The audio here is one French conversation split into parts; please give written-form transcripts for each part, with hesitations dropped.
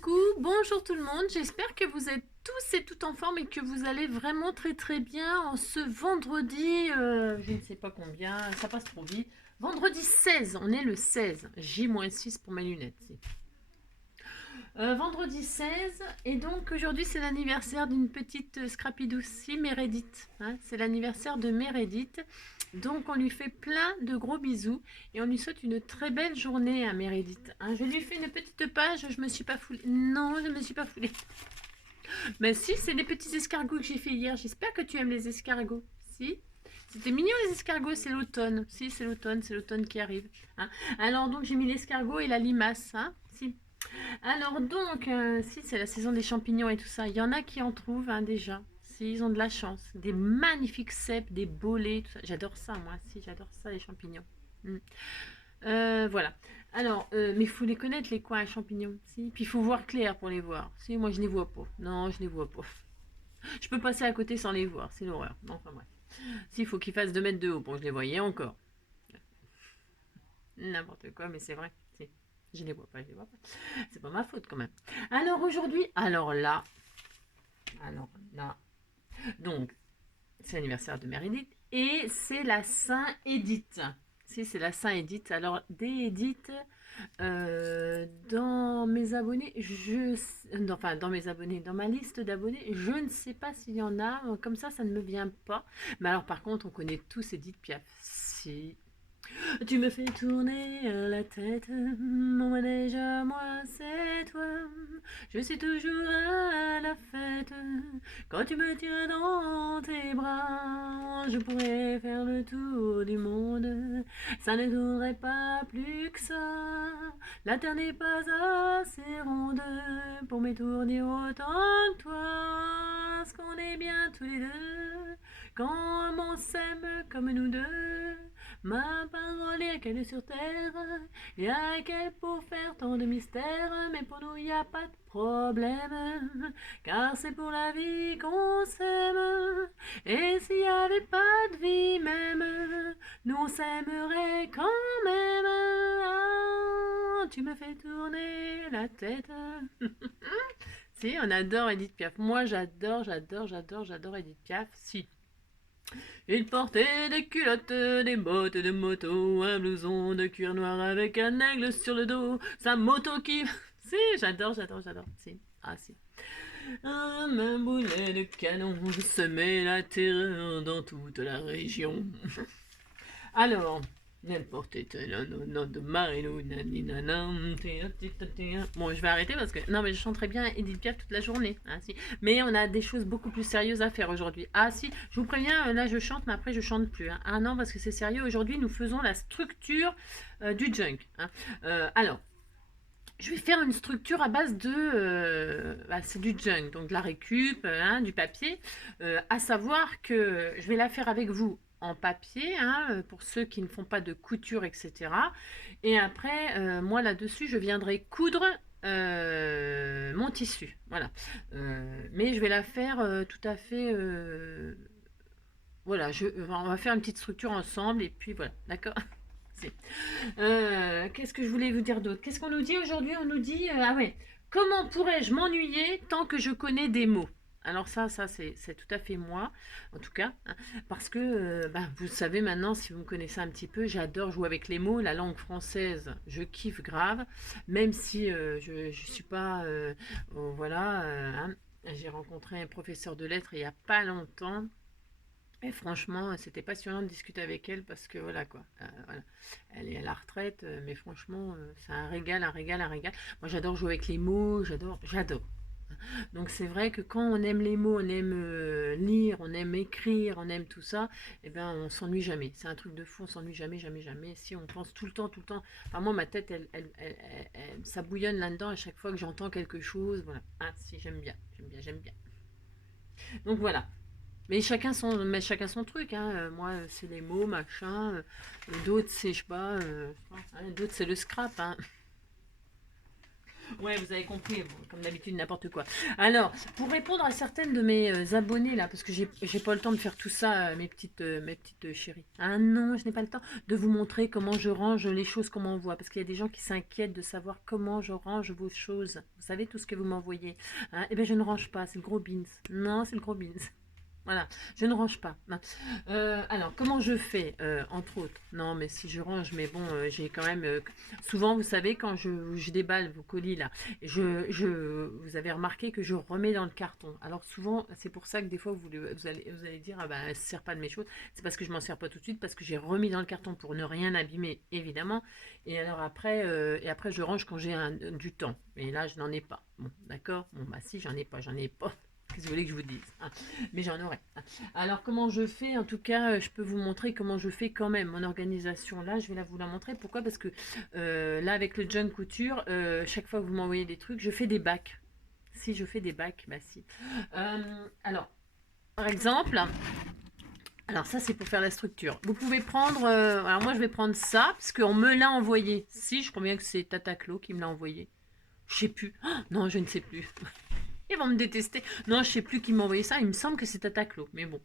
coucou, bonjour tout le monde, j'espère que vous êtes tous et toutes en forme et que vous allez vraiment très bien en ce vendredi, je ne sais pas combien, ça passe trop vite, vendredi 16, on est le 16, J-6 pour mes lunettes. Vendredi 16, et donc aujourd'hui c'est l'anniversaire d'une petite Scrappy-Douci, Meredith, hein, c'est l'anniversaire de Meredith, donc on lui fait plein de gros bisous et on lui souhaite une très belle journée à Meredith. Hein, je lui fais une petite page, je me suis pas foulée, non je me suis pas foulée, mais si c'est des petits escargots que j'ai fait hier, j'espère que tu aimes les escargots, si c'était mignon les escargots, c'est l'automne, si c'est l'automne qui arrive. Hein. Alors donc j'ai mis l'escargot et la limace, hein, si. Alors donc, si c'est la saison des champignons et tout ça, il y en a qui en trouvent hein, déjà. Si, ils ont de la chance. Des magnifiques cèpes, des bolets, tout ça. J'adore ça, moi. Si, j'adore ça, les champignons. Mm. Voilà. Alors, mais il faut les connaître, les coins à champignons. Si. Puis il faut voir clair pour les voir. Si, moi, je ne les vois pas. Non, je ne les vois pas. Je peux passer à côté sans les voir. C'est l'horreur. Bon, enfin, bref. Si, il faut qu'ils fassent 2 mètres de haut. Bon, je les voyais encore. N'importe quoi, mais c'est vrai. Si. Je les vois pas, je les vois pas. C'est pas ma faute quand même. Alors aujourd'hui, alors là, donc c'est l'anniversaire de Meredith et c'est la Saint-Édith. Si c'est la Saint-Édith, alors des Édith, dans mes abonnés, enfin dans mes abonnés, dans ma liste d'abonnés, je ne sais pas s'il y en a, comme ça ne me vient pas. Mais alors par contre, on connaît tous Édith Piaf. Si, tu me fais tourner la tête, mon manège à moi, c'est toi. Je suis toujours à la fête, quand tu me tiens dans tes bras. Je pourrais faire le tour du monde, ça ne tournerait pas plus que ça. La terre n'est pas assez ronde pour m'étourdir autant que toi. Est-ce qu'on est bien tous les deux, quand on s'aime comme nous deux? Ma parole est qu'elle est sur terre, et à qu'elle pour faire tant de mystères, mais pour nous y a pas de problème, car c'est pour la vie qu'on s'aime, et s'il y avait pas de vie même, nous on s'aimerait quand même. Ah, tu me fais tourner la tête. Si, on adore Edith Piaf. Moi j'adore Edith Piaf. Si. Il portait des culottes, des bottes de moto, un blouson de cuir noir avec un aigle sur le dos, sa moto qui... Si, j'adore. Si, ah si. Un boulet de canon semait la terreur dans toute la région. Alors, elle portait un nom de Marilou, bon, je vais arrêter parce que... Non, mais je chanterai bien Edith Piaf toute la journée. Hein, si. Mais on a des choses beaucoup plus sérieuses à faire aujourd'hui. Ah si, je vous préviens, là je chante, mais après je chante plus. Hein. Ah non, parce que c'est sérieux. Aujourd'hui, nous faisons la structure du junk. Hein. Alors, je vais faire une structure à base de... c'est du junk, donc de la récup, hein, du papier. À savoir que je vais la faire avec vous en papier, hein, pour ceux qui ne font pas de couture, etc. Et après, moi là-dessus, je viendrai coudre mon tissu. Voilà. Mais je vais la faire tout à fait... voilà, on va faire une petite structure ensemble et puis voilà, d'accord. Qu'est-ce que je voulais vous dire d'autre? Qu'est-ce qu'on nous dit aujourd'hui? On nous dit, ah ouais, comment pourrais-je m'ennuyer tant que je connais des mots? Alors ça c'est tout à fait moi, en tout cas, hein, parce que vous savez maintenant, si vous me connaissez un petit peu, j'adore jouer avec les mots, la langue française, je kiffe grave, même si je suis pas, voilà, hein, j'ai rencontré un professeur de lettres il y a pas longtemps. Et franchement, c'était passionnant de discuter avec elle parce que voilà quoi. Voilà. Elle est à la retraite, mais franchement, c'est un régal, un régal, un régal. Moi, j'adore jouer avec les mots, j'adore. Donc c'est vrai que quand on aime les mots, on aime lire, on aime écrire, on aime tout ça, eh ben on s'ennuie jamais. C'est un truc de fou, on s'ennuie jamais. Si on pense tout le temps. Enfin moi, ma tête, ça bouillonne là-dedans à chaque fois que j'entends quelque chose. Voilà. Ah si, j'aime bien. Donc voilà. Mais chacun son truc, hein. Moi, c'est les mots, machin. D'autres, c'est, je sais pas, hein, d'autres, c'est le scrap. Hein. Ouais, vous avez compris, bon, comme d'habitude, n'importe quoi. Alors, pour répondre à certaines de mes abonnées là, parce que j'ai pas le temps de faire tout ça, mes petites chéries. Ah non, je n'ai pas le temps de vous montrer comment je range les choses qu'on m'envoie, parce qu'il y a des gens qui s'inquiètent de savoir comment je range vos choses. Vous savez, tout ce que vous m'envoyez. Hein, eh bien, je ne range pas, c'est le gros beans. Non, c'est le gros beans. Voilà, je ne range pas. Alors, comment je fais, entre autres? Non, mais si je range, mais bon, j'ai quand même... souvent, vous savez, quand je déballe vos colis, là, vous avez remarqué que je remets dans le carton. Alors, souvent, c'est pour ça que des fois, vous allez dire, ah ben, elle ne se sert pas de mes choses. C'est parce que je m'en sers pas tout de suite, parce que j'ai remis dans le carton pour ne rien abîmer, évidemment. Et alors après je range quand j'ai du temps. Et là, je n'en ai pas. Bon, d'accord? Bon, bah si, j'en ai pas. Qu'est-ce que vous voulez que je vous dise? Hein, mais j'en aurai. Alors, comment je fais? En tout cas, je peux vous montrer comment je fais quand même. Mon organisation, là, je vais vous la montrer. Pourquoi? Parce que là, avec le junk couture, chaque fois que vous m'envoyez des trucs, je fais des bacs. Si je fais des bacs, bah si. Alors, par exemple, alors ça, c'est pour faire la structure. Vous pouvez prendre... alors moi, je vais prendre ça, parce qu'on me l'a envoyé. Si, je crois bien que c'est Tataclo qui me l'a envoyé. Je sais plus. Oh, non, je ne sais plus. Ils vont me détester. Non, je sais plus qui m'a envoyé ça. Il me semble que c'est Tataclo, mais bon.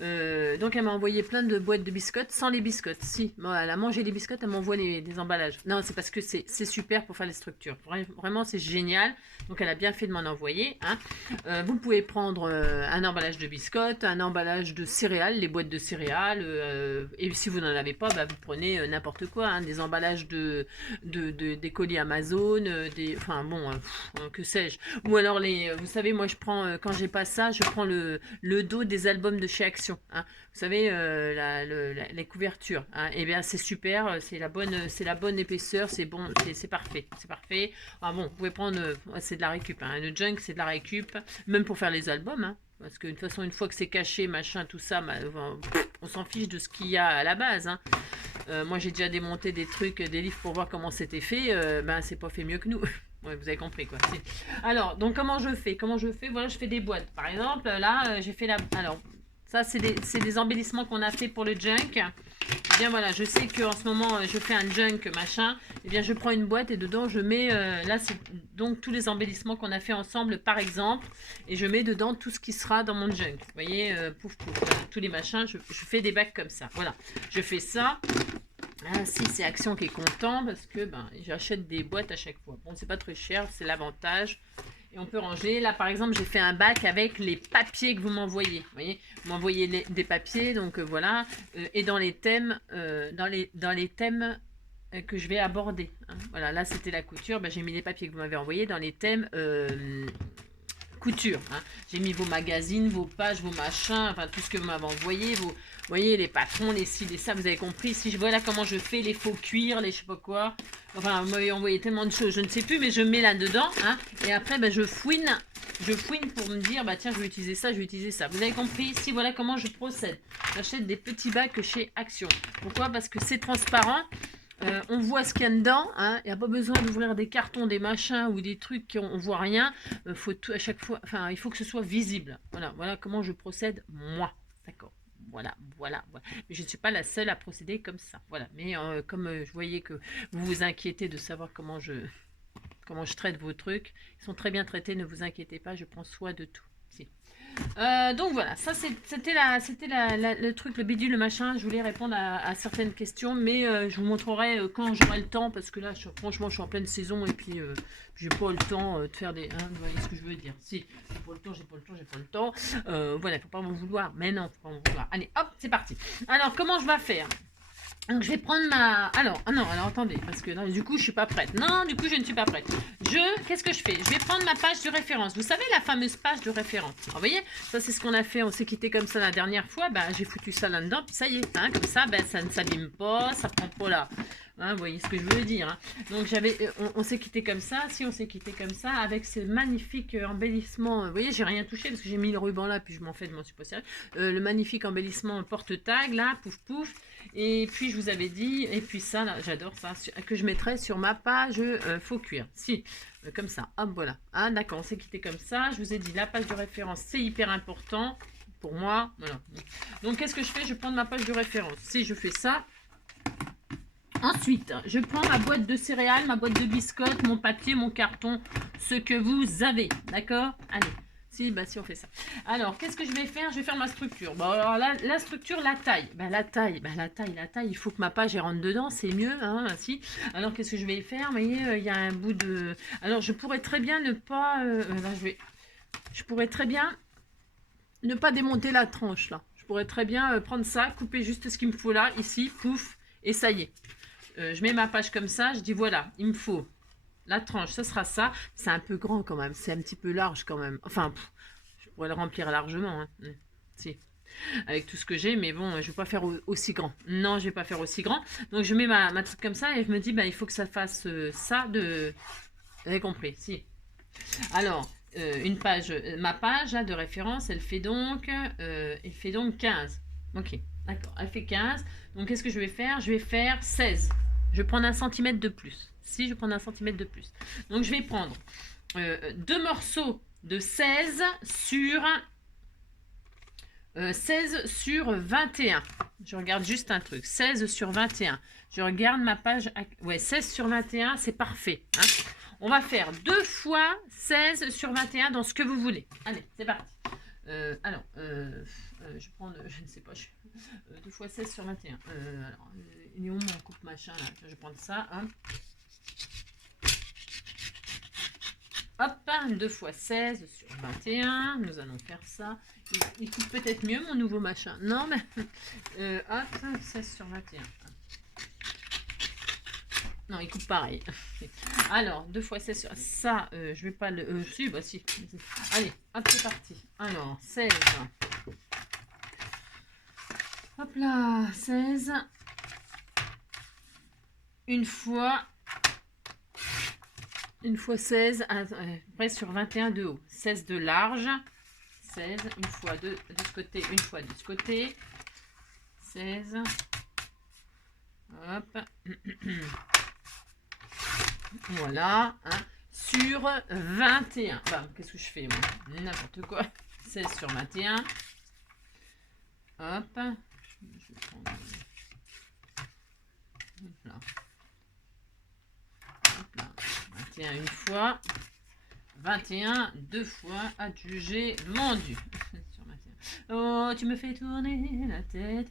Donc elle m'a envoyé plein de boîtes de biscottes sans les biscottes. Si, bon, elle a mangé les biscottes, elle m'envoie des emballages. Non, c'est parce que c'est super pour faire les structures. Vraiment, c'est génial. Donc elle a bien fait de m'en envoyer. Hein. Vous pouvez prendre un emballage de biscottes, un emballage de céréales, les boîtes de céréales. Et si vous n'en avez pas, bah, vous prenez n'importe quoi. Hein, des emballages des colis Amazon, enfin bon, que sais-je. Ou alors vous savez, moi je prends, quand j'ai pas ça, je prends le dos des albums de chez Action. Hein. Vous savez, les couvertures. Hein. Eh bien, c'est super, c'est la bonne épaisseur, c'est bon, c'est parfait. C'est parfait. Ah bon, vous pouvez prendre, c'est de la récup. Hein. Le junk, c'est de la récup, même pour faire les albums. Hein. Parce que de toute façon, une fois que c'est caché, machin, tout ça, on s'en fiche de ce qu'il y a à la base. Hein. Moi, j'ai déjà démonté des trucs, des livres pour voir comment c'était fait. Ben, c'est pas fait mieux que nous. Ouais, vous avez compris quoi. Alors, donc comment je fais? Voilà, je fais des boîtes. Par exemple, là, j'ai fait la... Alors, ça, c'est des embellissements qu'on a fait pour le junk. Eh bien, voilà, je sais qu'en ce moment, je fais un junk, machin. Eh bien, je prends une boîte et dedans, je mets... là, c'est donc tous les embellissements qu'on a fait ensemble, par exemple. Et je mets dedans tout ce qui sera dans mon junk. Vous voyez, pouf, pouf, tous les machins. Je fais des bacs comme ça. Voilà, je fais ça. Ah, si, c'est Action qui est content parce que ben, j'achète des boîtes à chaque fois. Bon, c'est pas très cher, c'est l'avantage. Et on peut ranger. Là, par exemple, j'ai fait un bac avec les papiers que vous m'envoyez. Vous voyez, vous m'envoyez des papiers, donc voilà. Et dans les thèmes, que je vais aborder. Hein. Voilà, là, c'était la couture. Ben, j'ai mis les papiers que vous m'avez envoyés dans les thèmes couture. Hein. J'ai mis vos magazines, vos pages, vos machins, enfin tout ce que vous m'avez envoyé, vous voyez, les patrons, les ci, les ça, vous avez compris. Si je vois là comment je fais les faux cuirs, les je sais pas quoi. Enfin, vous m'avez envoyé tellement de choses, je ne sais plus, mais je mets là-dedans. Hein, et après, ben, je fouine pour me dire, bah tiens, je vais utiliser ça, je vais utiliser ça. Vous avez compris? Si, voilà comment je procède. J'achète des petits bacs chez Action. Pourquoi? Parce que c'est transparent. On voit ce qu'il y a dedans, hein. Il n'y a pas besoin d'ouvrir des cartons, des machins ou des trucs qu'on ne voit rien. Faut tout, à chaque fois, enfin, il faut que ce soit visible. Voilà comment je procède moi. D'accord. Voilà. Mais je ne suis pas la seule à procéder comme ça. Voilà. Mais comme je voyais que vous vous inquiétez de savoir comment je traite vos trucs, ils sont très bien traités. Ne vous inquiétez pas, je prends soin de tout. Si. Donc voilà, ça c'était le truc, le bidule, le machin. Je voulais répondre à certaines questions, mais je vous montrerai quand j'aurai le temps, parce que là, franchement, je suis en pleine saison et puis j'ai pas le temps de faire des... Hein, vous voyez ce que je veux dire? Si, j'ai pas le temps. Voilà, faut pas m'en vouloir. Mais non, faut pas m'en vouloir. Allez, hop, c'est parti. Alors, comment je vais faire? Donc je vais prendre ma... Alors attendez, parce que là, du coup je suis pas prête. Non, du coup je ne suis pas prête. Qu'est-ce que je fais? Je vais prendre ma page de référence. Vous savez la fameuse page de référence. Alors, vous voyez, ça c'est ce qu'on a fait, on s'est quitté comme ça la dernière fois. Bah, j'ai foutu ça là-dedans, puis ça y est. Hein, comme ça, bah, ça ne s'abîme pas, ça prend pas là. Hein, vous voyez ce que je veux dire. Hein. Donc on s'est quitté comme ça. Si on s'est quitté comme ça, avec ce magnifique embellissement. Vous voyez, j'ai rien touché parce que j'ai mis le ruban là, puis je m'en fais de mon suppôt sérieux. Le magnifique embellissement porte-tag là, pouf pouf. Et puis je vous avais dit, et puis ça là, j'adore ça, que je mettrai sur ma page faux cuir. Si, comme ça, hop voilà. Ah d'accord, on s'est quitté comme ça. Je vous ai dit la page de référence, c'est hyper important pour moi. Voilà. Donc qu'est-ce que je fais? Je prends ma page de référence. Si je fais ça. Ensuite, je prends ma boîte de céréales, ma boîte de biscottes, mon papier, mon carton, ce que vous avez. D'accord? Allez. Si, bah si on fait ça. Alors, qu'est-ce que je vais faire? Je vais faire ma structure. Bon, alors la structure, la taille. La taille, il faut que ma page elle rentre dedans, c'est mieux, hein, si. Alors, qu'est-ce que je vais faire? Vous voyez, il y a un bout de... Alors, je pourrais très bien ne pas... là, je pourrais très bien ne pas démonter la tranche, là. Je pourrais très bien prendre ça, couper juste ce qu'il me faut là, ici, pouf, et ça y est. Je mets ma page comme ça, je dis voilà, il me faut la tranche, ce sera ça. C'est un peu grand quand même, c'est un petit peu large quand même. Enfin, je pourrais le remplir largement, hein. Si, avec tout ce que j'ai, mais bon, je ne vais pas faire aussi grand. Non, je ne vais pas faire aussi grand. Donc je mets ma truc comme ça et je me dis, bah, il faut que ça fasse ça de... Vous avez compris, si. Alors, une page, ma page là, de référence, elle fait donc 15. Ok, d'accord, elle fait 15. Donc qu'est-ce que je vais faire? Je vais faire 16. Je vais prendre 1 centimètre de plus. Si, je vais prendre 1 centimètre de plus. Donc je vais prendre 2 morceaux de 16 sur 21. Je regarde juste un truc. 16 sur 21. Je regarde ma page. Ouais, 16 sur 21, c'est parfait. Hein. On va faire 2 fois 16 sur 21 dans ce que vous voulez. Allez, c'est parti. Alors, je prends, je ne sais pas, 2 fois 16 sur 21. Alors, il est où mon coupe machin là? Je vais prendre ça. Hein. Hop, 2 fois 16 sur 21. Nous allons faire ça. Il coupe peut-être mieux mon nouveau machin. Non, mais hop, 16 sur 21. Non, il coupe pareil. Alors, 2 fois 16 sur... Ça, je vais pas le... si, bah si. Allez, hop, c'est parti. Alors, 16. Hop là, 16. Une fois 16, après sur 21 de haut. 16 de large. 16, une fois de ce côté, une fois de ce côté. 16. Hop. Voilà. Hein. Sur 21. Bah, qu'est-ce que je fais, moi? N'importe quoi. 16 sur 21. Hop. Je vais prendre... Hop là. Hop là. 21 une fois. 21 deux fois. Adjugé, vendu. Oh, tu me fais tourner la tête.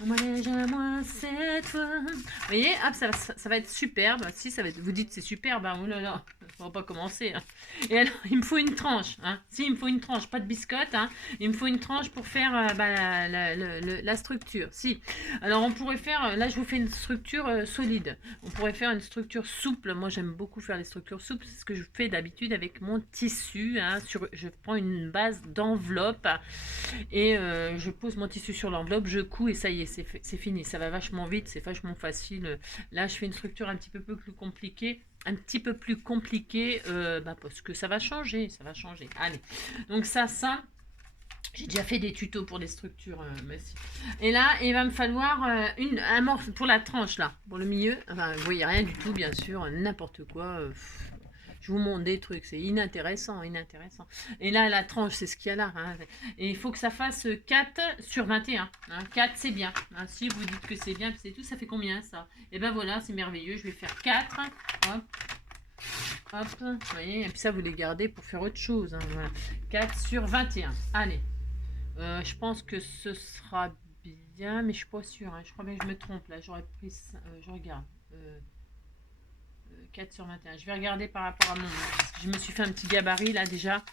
Moi déjà, moi cette fois. Vous voyez, hop, ça va être superbe. Si ça va être, vous dites c'est superbe, hein, oh là là, on va pas commencer. Hein. Et alors, il me faut une tranche. Hein. Si, il me faut une tranche, pas de biscotte. Hein. Il me faut une tranche pour faire la structure. Si. Alors, on pourrait faire, là, je vous fais une structure solide. On pourrait faire une structure souple. Moi, j'aime beaucoup faire les structures souples. C'est ce que je fais d'habitude avec mon tissu. Hein, je prends une base d'enveloppe. Et je pose mon tissu sur l'enveloppe, je couds et ça y est, c'est fini. Ça va vachement vite, c'est vachement facile. Là, je fais une structure un petit peu plus compliquée. Parce que ça va changer, Allez, donc ça, j'ai déjà fait des tutos pour les structures. Et là, il va me falloir un morceau pour la tranche, là, pour le milieu. Enfin, vous voyez rien du tout, bien sûr, n'importe quoi. Je vous montre des trucs, c'est inintéressant. Et là, la tranche, c'est ce qu'il y a là. Hein. Et il faut que ça fasse 4 sur 21. Hein. 4, c'est bien. Hein. Si vous dites que c'est bien, c'est tout, ça fait combien ça? Et ben voilà, c'est merveilleux. Je vais faire 4. Hop. Hop. Vous voyez, et puis ça, vous les gardez pour faire autre chose. Hein. Voilà. 4 sur 21. Allez. Je pense que ce sera bien, mais je suis pas sûre. Hein. Je crois bien que je me trompe là. J'aurais pris ça. Je regarde. 4 sur 21. Je vais regarder par rapport à mon... Parce que je me suis fait un petit gabarit là déjà.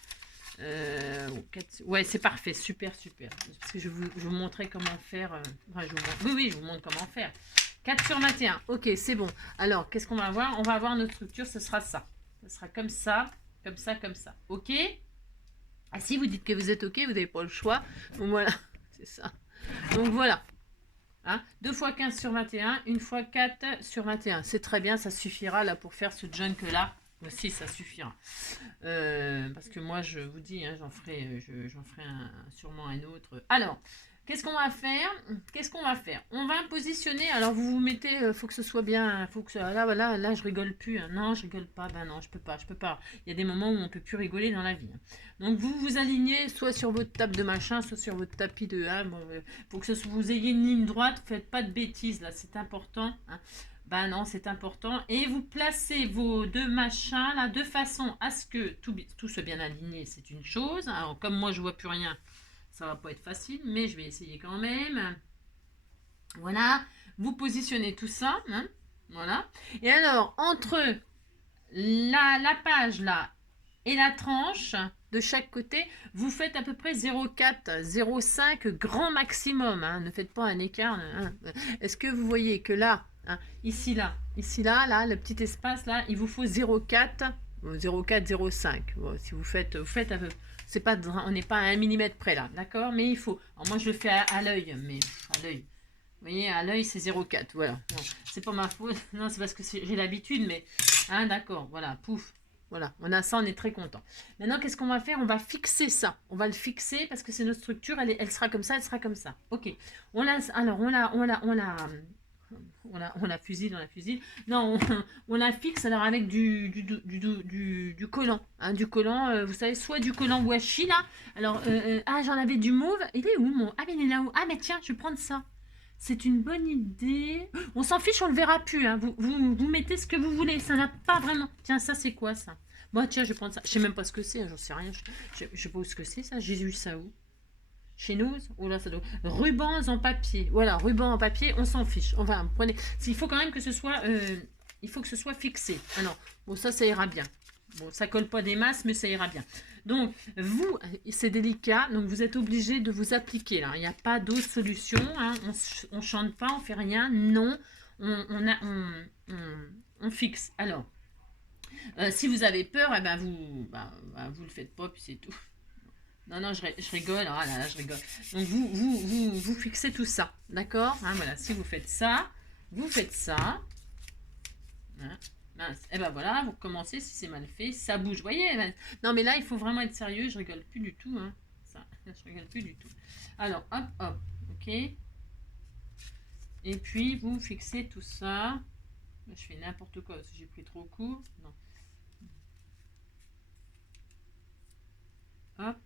4... Ouais, c'est parfait. Super. Parce que je vous montrer comment faire. Enfin, oui, je vous montre comment faire. 4 sur 21. Ok, c'est bon. Alors, qu'est-ce qu'on va avoir? On va avoir notre structure. Ce sera ça. Ce sera comme ça. Ok? Ah, si vous dites que vous êtes ok, vous n'avez pas le choix. Donc voilà, c'est ça. Donc voilà. Hein, 2 fois 15 sur 21, 1 fois 4 sur 21. C'est très bien, ça suffira là pour faire ce junk là. Aussi, ça suffira. Parce que moi, je vous dis, hein, j'en ferai sûrement un autre. Alors, qu'est-ce qu'on va faire? Qu'est-ce qu'on va faire? On va positionner. Alors vous vous mettez, faut que ce soit bien, faut que là, voilà, là je rigole plus. Hein. Non, je rigole pas. Ben non, je peux pas, je peux pas. Il y a des moments où on peut plus rigoler dans la vie. Hein. Donc vous vous alignez soit sur votre table de machin, soit sur votre tapis de. Hein, bon, faut que vous ayez une ligne droite. Faites pas de bêtises là, c'est important. Hein. Ben non, c'est important. Et vous placez vos deux machins là de façon à ce que tout soit bien aligné. C'est une chose. Alors comme moi je vois plus rien. Ça va pas être facile, mais je vais essayer quand même. Voilà, vous positionnez tout ça. Hein, voilà. Et alors, entre la page là et la tranche de chaque côté, vous faites à peu près 0,4, 0,5 grand maximum. Hein, ne faites pas un écart. Hein. Est-ce que vous voyez que là, hein, ici, là, là, le petit espace là, il vous faut 0,4, 0,4, 0,5. Bon, si vous faites à peu près. C'est pas, on n'est pas à 1 mm près là, d'accord? Mais il faut. Alors moi je le fais à l'œil, mais à l'œil. Vous voyez, à l'œil c'est 0,4. Voilà. Non, c'est pas ma faute. Non, c'est parce que j'ai l'habitude, mais. Hein, d'accord, voilà, pouf. Voilà, on a ça, on est très content. Maintenant, qu'est-ce qu'on va faire? On va fixer ça. On va le fixer parce que c'est notre structure, elle sera comme ça, elle sera comme ça. Ok. Alors, on la fusile. Non, on la fixe alors avec du collant. Hein, du collant, vous savez, soit du collant washi là. Alors, j'en avais du mauve. Il est où mon? Ah, mais il est là-haut. Ah, mais tiens, je vais prendre ça. C'est une bonne idée. On s'en fiche, on le verra plus. Hein. Vous mettez ce que vous voulez. Ça n'a pas vraiment. Tiens, ça, c'est quoi ça? Bon, tiens, je vais prendre ça. Je sais même pas ce que c'est. Hein, j'en sais rien. Je sais pas ce que c'est ça. J'ai vu ça où? Chez nous, oh là, ça doit. Rubans en papier. Voilà, rubans en papier, on s'en fiche. Enfin, prenez. Il faut quand même que ce soit. Il faut que ce soit fixé. Ah non, bon, ça ira bien. Bon, ça colle pas des masses, mais ça ira bien. Donc, vous, c'est délicat, donc vous êtes obligé de vous appliquer là. Il n'y a pas d'autre solution. Hein. On chante pas, on fait rien. Non, on fixe. Alors, si vous avez peur, eh ben vous le faites pas, puis c'est tout. Non, je rigole. Ah là, je rigole. Donc, vous fixez tout ça. D'accord? Hein, voilà, si vous faites ça, vous faites ça. Hein, mince. Et ben voilà, vous recommencez si c'est mal fait. Ça bouge. Vous voyez? Non, mais là, il faut vraiment être sérieux. Je rigole plus du tout. Hein. Ça, je rigole plus du tout. Alors, hop. Ok. Et puis, vous fixez tout ça. Je fais n'importe quoi parce que j'ai pris trop court. Non. Hop.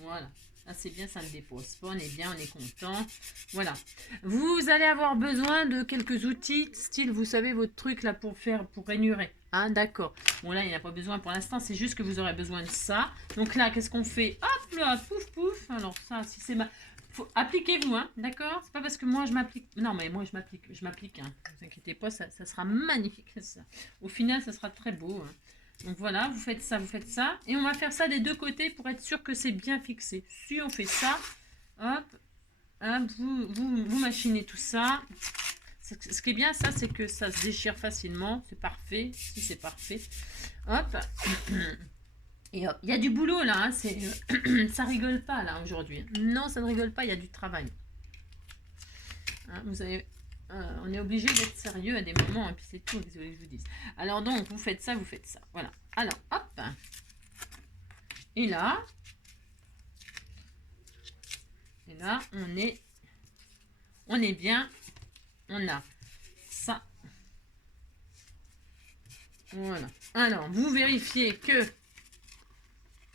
Voilà. Là, c'est bien, ça ne dépose pas. On est bien, on est content. Voilà. Vous allez avoir besoin de quelques outils, style, vous savez, votre truc là pour ranurer. Hein, d'accord. Bon, là, il n'y a pas besoin pour l'instant. C'est juste que vous aurez besoin de ça. Donc là, qu'est-ce qu'on fait? Hop là, pouf. Alors ça, si c'est appliquez-vous, hein, d'accord? C'est pas parce que moi je m'applique. Non, mais moi je m'applique. Hein. Ne vous inquiétez pas, ça sera magnifique. Ça. Au final, ça sera très beau. Hein. Donc voilà, vous faites ça. Et on va faire ça des deux côtés pour être sûr que c'est bien fixé. Si on fait ça, hop, vous machinez tout ça. Ce qui est bien, ça, c'est que ça se déchire facilement. C'est parfait. Si c'est parfait. Hop. Et hop. Il y a du boulot là. Hein, ça rigole pas là aujourd'hui. Non, ça ne rigole pas. Il y a du travail. Hein, vous avez... on est obligé d'être sérieux à des moments, et puis c'est tout, désolé que je vous dise. Alors donc, vous faites ça. Voilà. Alors, hop. Et là, on est bien. On a ça. Voilà. Alors, vous vérifiez que...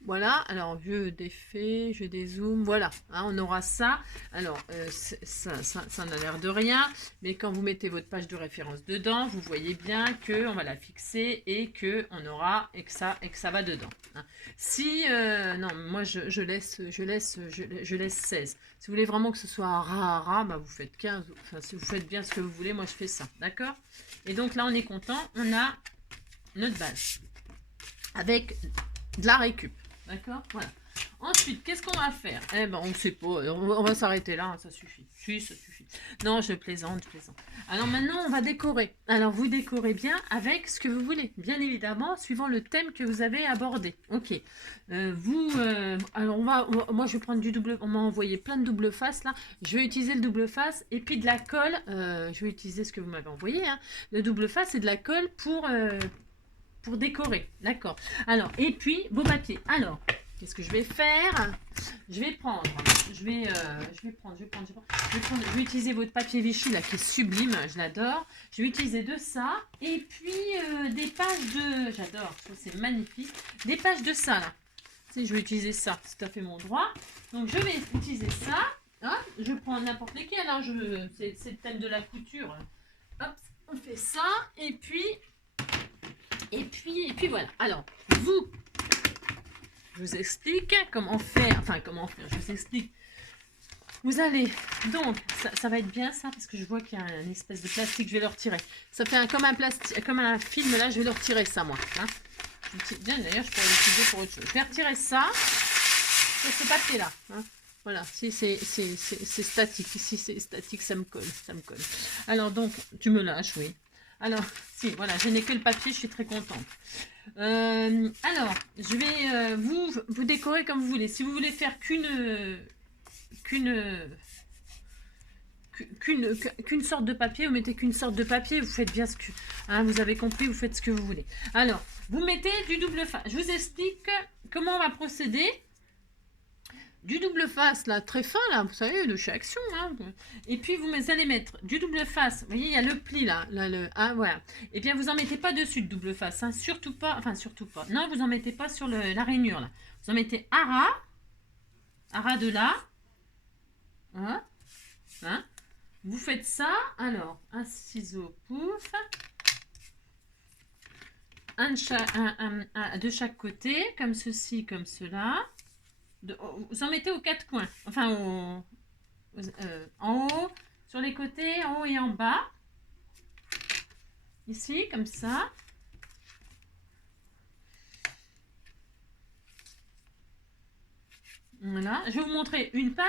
Voilà, alors je défais, je dézoome, voilà, hein, on aura ça. Alors, ça n'a l'air de rien, mais quand vous mettez votre page de référence dedans, vous voyez bien qu'on va la fixer et que ça va dedans. Hein. Si, non, moi je laisse 16. Si vous voulez vraiment que ce soit ras, bah, vous faites 15. Enfin, si vous faites bien ce que vous voulez, moi je fais ça, d'accord? Et donc là, on est content, on a notre base avec de la récup. D'accord? Voilà. Ensuite, qu'est-ce qu'on va faire? Eh ben, on ne sait pas. On va s'arrêter là. Hein, ça suffit. Si, ça suffit. Non, je plaisante. Alors maintenant, on va décorer. Alors, vous décorez bien avec ce que vous voulez. Bien évidemment, suivant le thème que vous avez abordé. Ok. Alors, moi, je vais prendre du double... On m'a envoyé plein de double face, là. Je vais utiliser le double face. Et puis de la colle. Je vais utiliser ce que vous m'avez envoyé. Hein. Le double face et de la colle pour décorer, d'accord. Alors, et puis, vos papiers. Alors, qu'est-ce que je vais faire? Je vais prendre, je vais utiliser votre papier Vichy là qui est sublime, je l'adore. Je vais utiliser de ça et puis des pages de, j'adore, je trouve c'est magnifique, des pages de ça là. Si je vais utiliser ça, c'est tout à fait mon droit. Donc je vais utiliser ça. Hop, je prends n'importe lesquels, hein, c'est le thème de la couture. Hop, on fait ça et puis voilà. Alors je vous explique comment faire, je vous explique. Vous allez, donc, ça va être bien ça, parce que je vois qu'il y a une espèce de plastique, je vais le retirer. Ça fait comme un plastique, comme un film, là, je vais le retirer ça, moi. Hein. Bien, d'ailleurs, je pourrais l'utiliser pour autre chose. Je vais retirer ça, sur ce papier-là. Hein. Voilà, c'est statique, ici c'est statique, ça me colle, Alors, donc, tu me lâches, oui. Alors, si, voilà, je n'ai que le papier, je suis très contente. Alors, je vais vous décorer comme vous voulez. Si vous voulez faire qu'une sorte de papier, vous mettez qu'une sorte de papier, vous faites bien ce que... Hein, vous avez compris, vous faites ce que vous voulez. Alors, vous mettez du double face. Je vous explique comment on va procéder. Du double face, là, très fin, là, vous savez, de chez Action. Hein. Et puis, vous allez mettre du double face. Vous voyez, il y a le pli, là. Voilà. Et bien, vous n'en mettez pas dessus de double face. Hein, surtout pas. Enfin, surtout pas. Non, vous n'en mettez pas sur la rainure, là. Vous en mettez à ras de là. Hein, hein. Vous faites ça. Alors, un ciseau, pouf. De chaque côté, comme ceci, comme cela. Vous en mettez aux quatre coins, enfin en haut, sur les côtés, en haut et en bas. Ici, comme ça. Voilà, je vais vous montrer une page.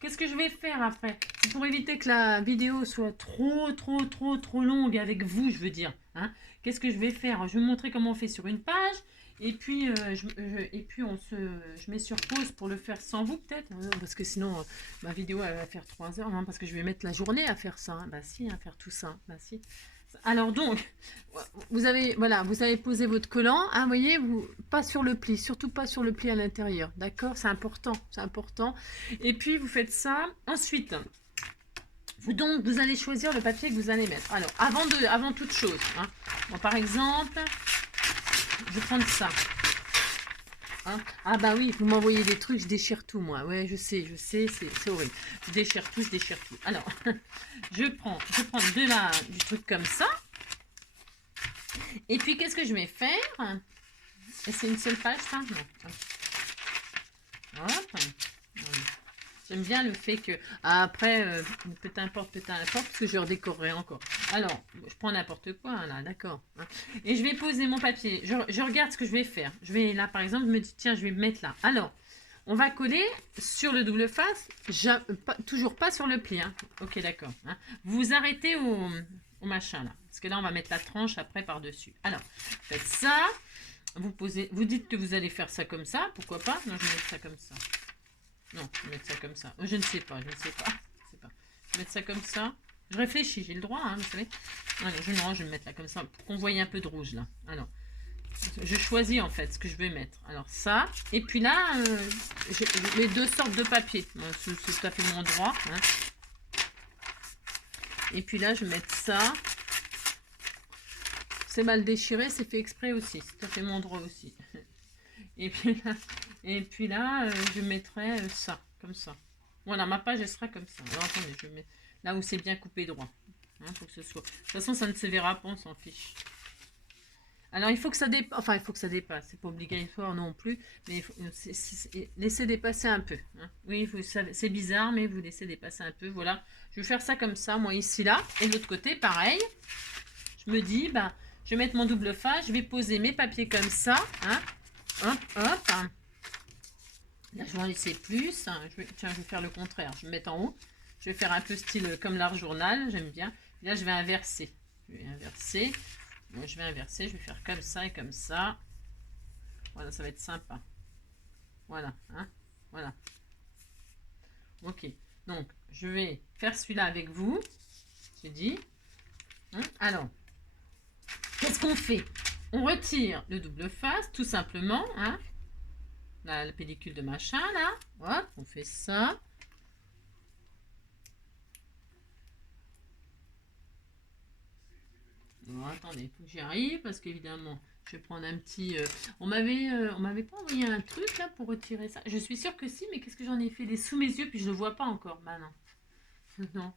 Qu'est-ce que je vais faire après? Pour éviter que la vidéo soit trop longue avec vous, je veux dire. Hein. Qu'est-ce que je vais faire? Je vais vous montrer comment on fait sur une page. Et puis, je mets sur pause pour le faire sans vous peut-être. Hein, parce que sinon, ma vidéo elle va faire 3 heures. Hein, parce que je vais mettre la journée à faire ça. Hein. Bah si, à faire tout ça. Bah si. Alors donc, vous avez posé votre collant, hein, voyez, pas sur le pli, surtout pas sur le pli à l'intérieur, d'accord, c'est important, Et puis vous faites ça. Ensuite, vous allez choisir le papier que vous allez mettre. Alors, avant toute chose, hein, bon, par exemple, je vais prendre ça. Hein. Ah bah oui, vous m'envoyez des trucs, je déchire tout moi. Ouais, je sais, c'est horrible. Je déchire tout. Alors, je prends du truc comme ça. Et puis, qu'est-ce que je vais faire? Et c'est une seule page, ça? Non. Hop. J'aime bien le fait que... Après, peu importe, parce que je redécorerai encore. Alors, je prends n'importe quoi, là, d'accord. Hein. Et je vais poser mon papier. Je regarde ce que je vais faire. Je vais, là, par exemple, je me dis, tiens, je vais me mettre là. Alors, on va coller sur le double face, toujours pas sur le pli. Hein. Ok, d'accord. Hein. Vous vous arrêtez au machin, là. Parce que là, on va mettre la tranche après par-dessus. Alors, faites ça. Vous dites que vous allez faire ça comme ça. Pourquoi pas? Non, je vais mettre ça comme ça. Non, je vais mettre ça comme ça. Je ne sais pas. Je vais mettre ça comme ça. Je réfléchis, j'ai le droit, hein, vous savez. Alors, je vais me mettre là comme ça pour qu'on voie un peu de rouge là. Alors, je choisis en fait ce que je vais mettre. Alors ça, et puis là, j'ai les deux sortes de papier. C'est tout à fait mon droit. Hein. Et puis là, je vais mettre ça. C'est mal déchiré, c'est fait exprès aussi. C'est tout à fait mon droit aussi. Et puis là, je mettrai ça, comme ça. Voilà, ma page, elle sera comme ça. Alors, attendez, je mets là où c'est bien coupé droit. Hein, pour que ce soit... De toute façon, ça ne se verra pas, on s'en fiche. Alors, il faut que ça dépasse. Enfin, il faut que ça dépasse. C'est pas obligatoire non plus. Mais laissez dépasser un peu. Hein. Oui, c'est bizarre, mais vous laissez dépasser un peu. Voilà. Je vais faire ça comme ça, moi, ici, là. Et de l'autre côté, pareil. Je me dis, bah, je vais mettre mon double face. Je vais poser mes papiers comme ça. Hein. Hop, hop. Là, je vais en laisser plus. Tiens, je vais faire le contraire. Je vais me mettre en haut. Je vais faire un peu style comme l'art journal. J'aime bien. Là, je vais inverser. Je vais faire comme ça et comme ça. Voilà, ça va être sympa. Voilà. Hein, voilà. Ok. Donc, je vais faire celui-là avec vous. J'ai dit. Hein, alors, qu'est-ce qu'on fait? On retire le double face, tout simplement. Hein. la pellicule de machin, là. Hop, on fait ça. Bon, attendez, faut que j'y arrive parce qu'évidemment, je vais prendre un petit. On m'avait pas envoyé un truc là pour retirer ça. Je suis sûre que si, mais qu'est-ce que j'en ai fait? Il est sous mes yeux puis je le vois pas encore. Bah non, non.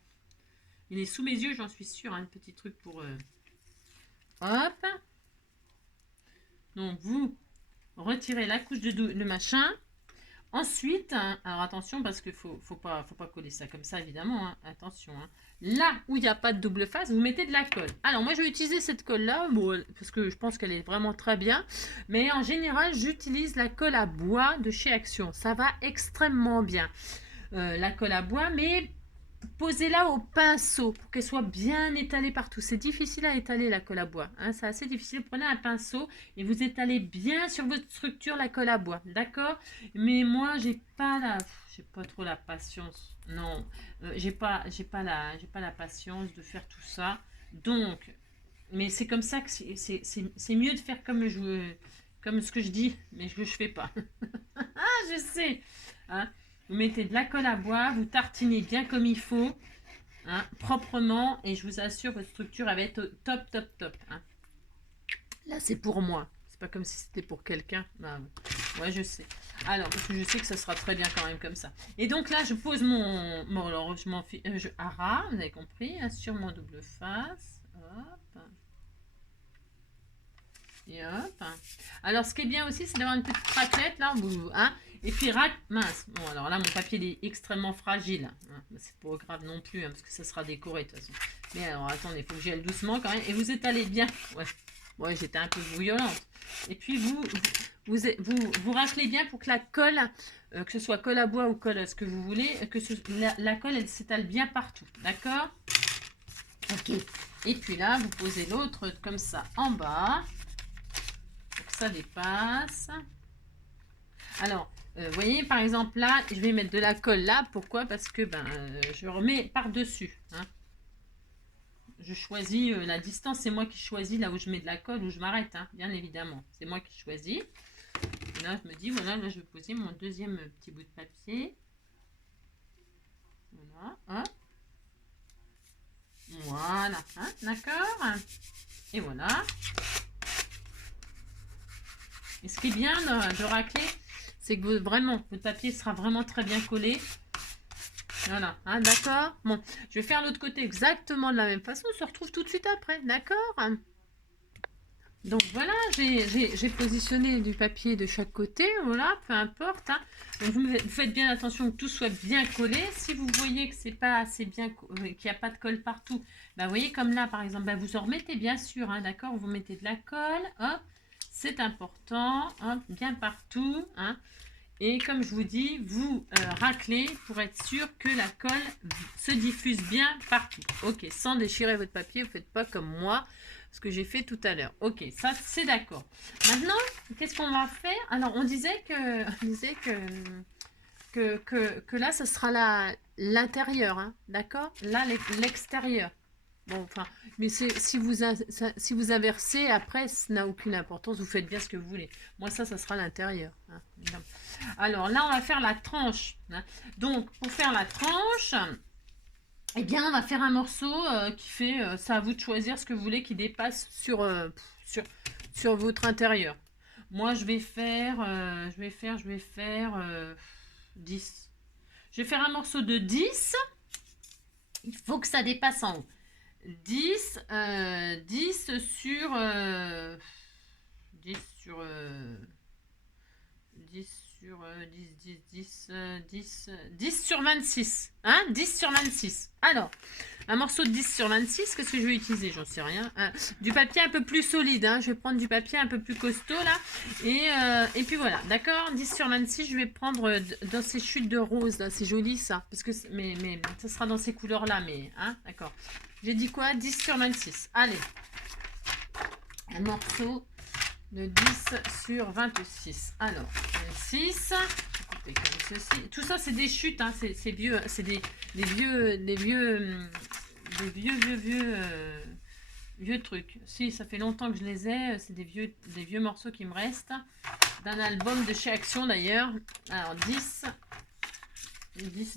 Il est sous mes yeux, j'en suis sûre. Un petit truc pour. Hop. Donc vous retirez la couche de le machin. Ensuite, hein, alors attention parce qu'il faut pas coller ça comme ça évidemment, hein, attention. Hein. Là où il n'y a pas de double face, vous mettez de la colle. Alors moi je vais utiliser cette colle là, bon, parce que je pense qu'elle est vraiment très bien. Mais en général j'utilise la colle à bois de chez Action. Ça va extrêmement bien. La colle à bois, mais posez-la au pinceau pour qu'elle soit bien étalée partout. C'est difficile à étaler la colle à bois. Hein, c'est assez difficile. Prenez un pinceau et vous étalez bien sur votre structure la colle à bois. D'accord? Mais moi, j'ai pas trop la patience. Non, j'ai pas la patience de faire tout ça. Donc, mais c'est comme ça que c'est mieux de faire comme ce que je dis, mais je fais pas. Ah, je sais. Hein? Vous mettez de la colle à bois, vous tartinez bien comme il faut, hein, proprement, et je vous assure, votre structure elle va être top, top, top. Hein. Là, c'est pour moi. C'est pas comme si c'était pour quelqu'un. Bah, ouais, je sais. Alors, parce que je sais que ça sera très bien quand même comme ça. Et donc là, je pose mon... Bon, alors, je m'en fais... je hara, vous avez compris, hein, sur mon double face. Hop. Et hop. Alors, ce qui est bien aussi, c'est d'avoir une petite raclette, là, hein. Et puis, mince. Bon, alors là, mon papier il est extrêmement fragile. Hein. C'est pas grave non plus, hein, parce que ça sera décoré, de toute façon. Mais alors, attendez, il faut que j'y aille doucement quand même. Et vous étalez bien. Ouais, ouais, j'étais un peu bouillonnante. Et puis, vous raclez bien pour que la colle, que ce soit colle à bois ou colle à ce que vous voulez, que la colle, elle s'étale bien partout. D'accord? Ok. Et puis là, vous posez l'autre comme ça en bas. Ça dépasse. Alors, vous voyez, par exemple, là, je vais mettre de la colle là. Pourquoi? Parce que je remets par-dessus. Hein. Je choisis la distance. C'est moi qui choisis là où je mets de la colle, où je m'arrête, hein, bien évidemment. C'est moi qui choisis. Et là, je me dis, voilà, là, je vais poser mon deuxième petit bout de papier. Voilà. Hein. Voilà. Hein, d'accord? Et voilà. Et ce qui est bien de racler, c'est que vraiment, votre papier sera vraiment très bien collé. Voilà, hein, d'accord? Bon, je vais faire l'autre côté exactement de la même façon. On se retrouve tout de suite après, d'accord? Donc voilà, j'ai positionné du papier de chaque côté, voilà, peu importe. Hein. Donc vous faites bien attention que tout soit bien collé. Si vous voyez que c'est pas assez bien, qu'il n'y a pas de colle partout, bah, vous voyez comme là par exemple, bah, vous en remettez bien sûr, hein, d'accord? Vous mettez de la colle, hop, c'est important, hop, bien partout, hein. Et comme je vous dis, vous raclez pour être sûr que la colle se diffuse bien partout. Ok, sans déchirer votre papier, vous ne faites pas comme moi, ce que j'ai fait tout à l'heure. Ok, ça c'est d'accord. Maintenant, qu'est-ce qu'on va faire? Alors, on disait que là, ce sera l'intérieur, hein, d'accord? Là, l'extérieur. Bon, enfin, mais si vous inversez, après, ça n'a aucune importance. Vous faites bien ce que vous voulez. Moi, ça sera l'intérieur. Hein. Alors là, on va faire la tranche. Hein. Donc, pour faire la tranche, eh bien, on va faire un morceau qui fait... c'est à vous de choisir ce que vous voulez qui dépasse sur votre intérieur. Moi, je vais faire 10. Je vais faire un morceau de 10. Il faut que ça dépasse en haut. 10 sur 10 sur 10 sur 26. Hein, 10 sur 26. Alors, un morceau de 10 sur 26, qu'est-ce que je vais utiliser? J'en sais rien. Du papier un peu plus solide. Hein, je vais prendre du papier un peu plus costaud là. Et puis voilà, d'accord. 10 sur 26, je vais prendre dans ces chutes de rose là. C'est joli ça. Parce que, mais ça sera dans ces couleurs là. Mais, hein, d'accord. J'ai dit quoi? 10 sur 26. Allez. Un morceau de 10 sur 26. Alors, 6. Comme ceci. Tout ça, c'est des chutes. Hein, c'est vieux. C'est des vieux vieux trucs. Si, ça fait longtemps que je les ai. C'est des vieux morceaux qui me restent. D'un album de chez Action d'ailleurs. Alors 10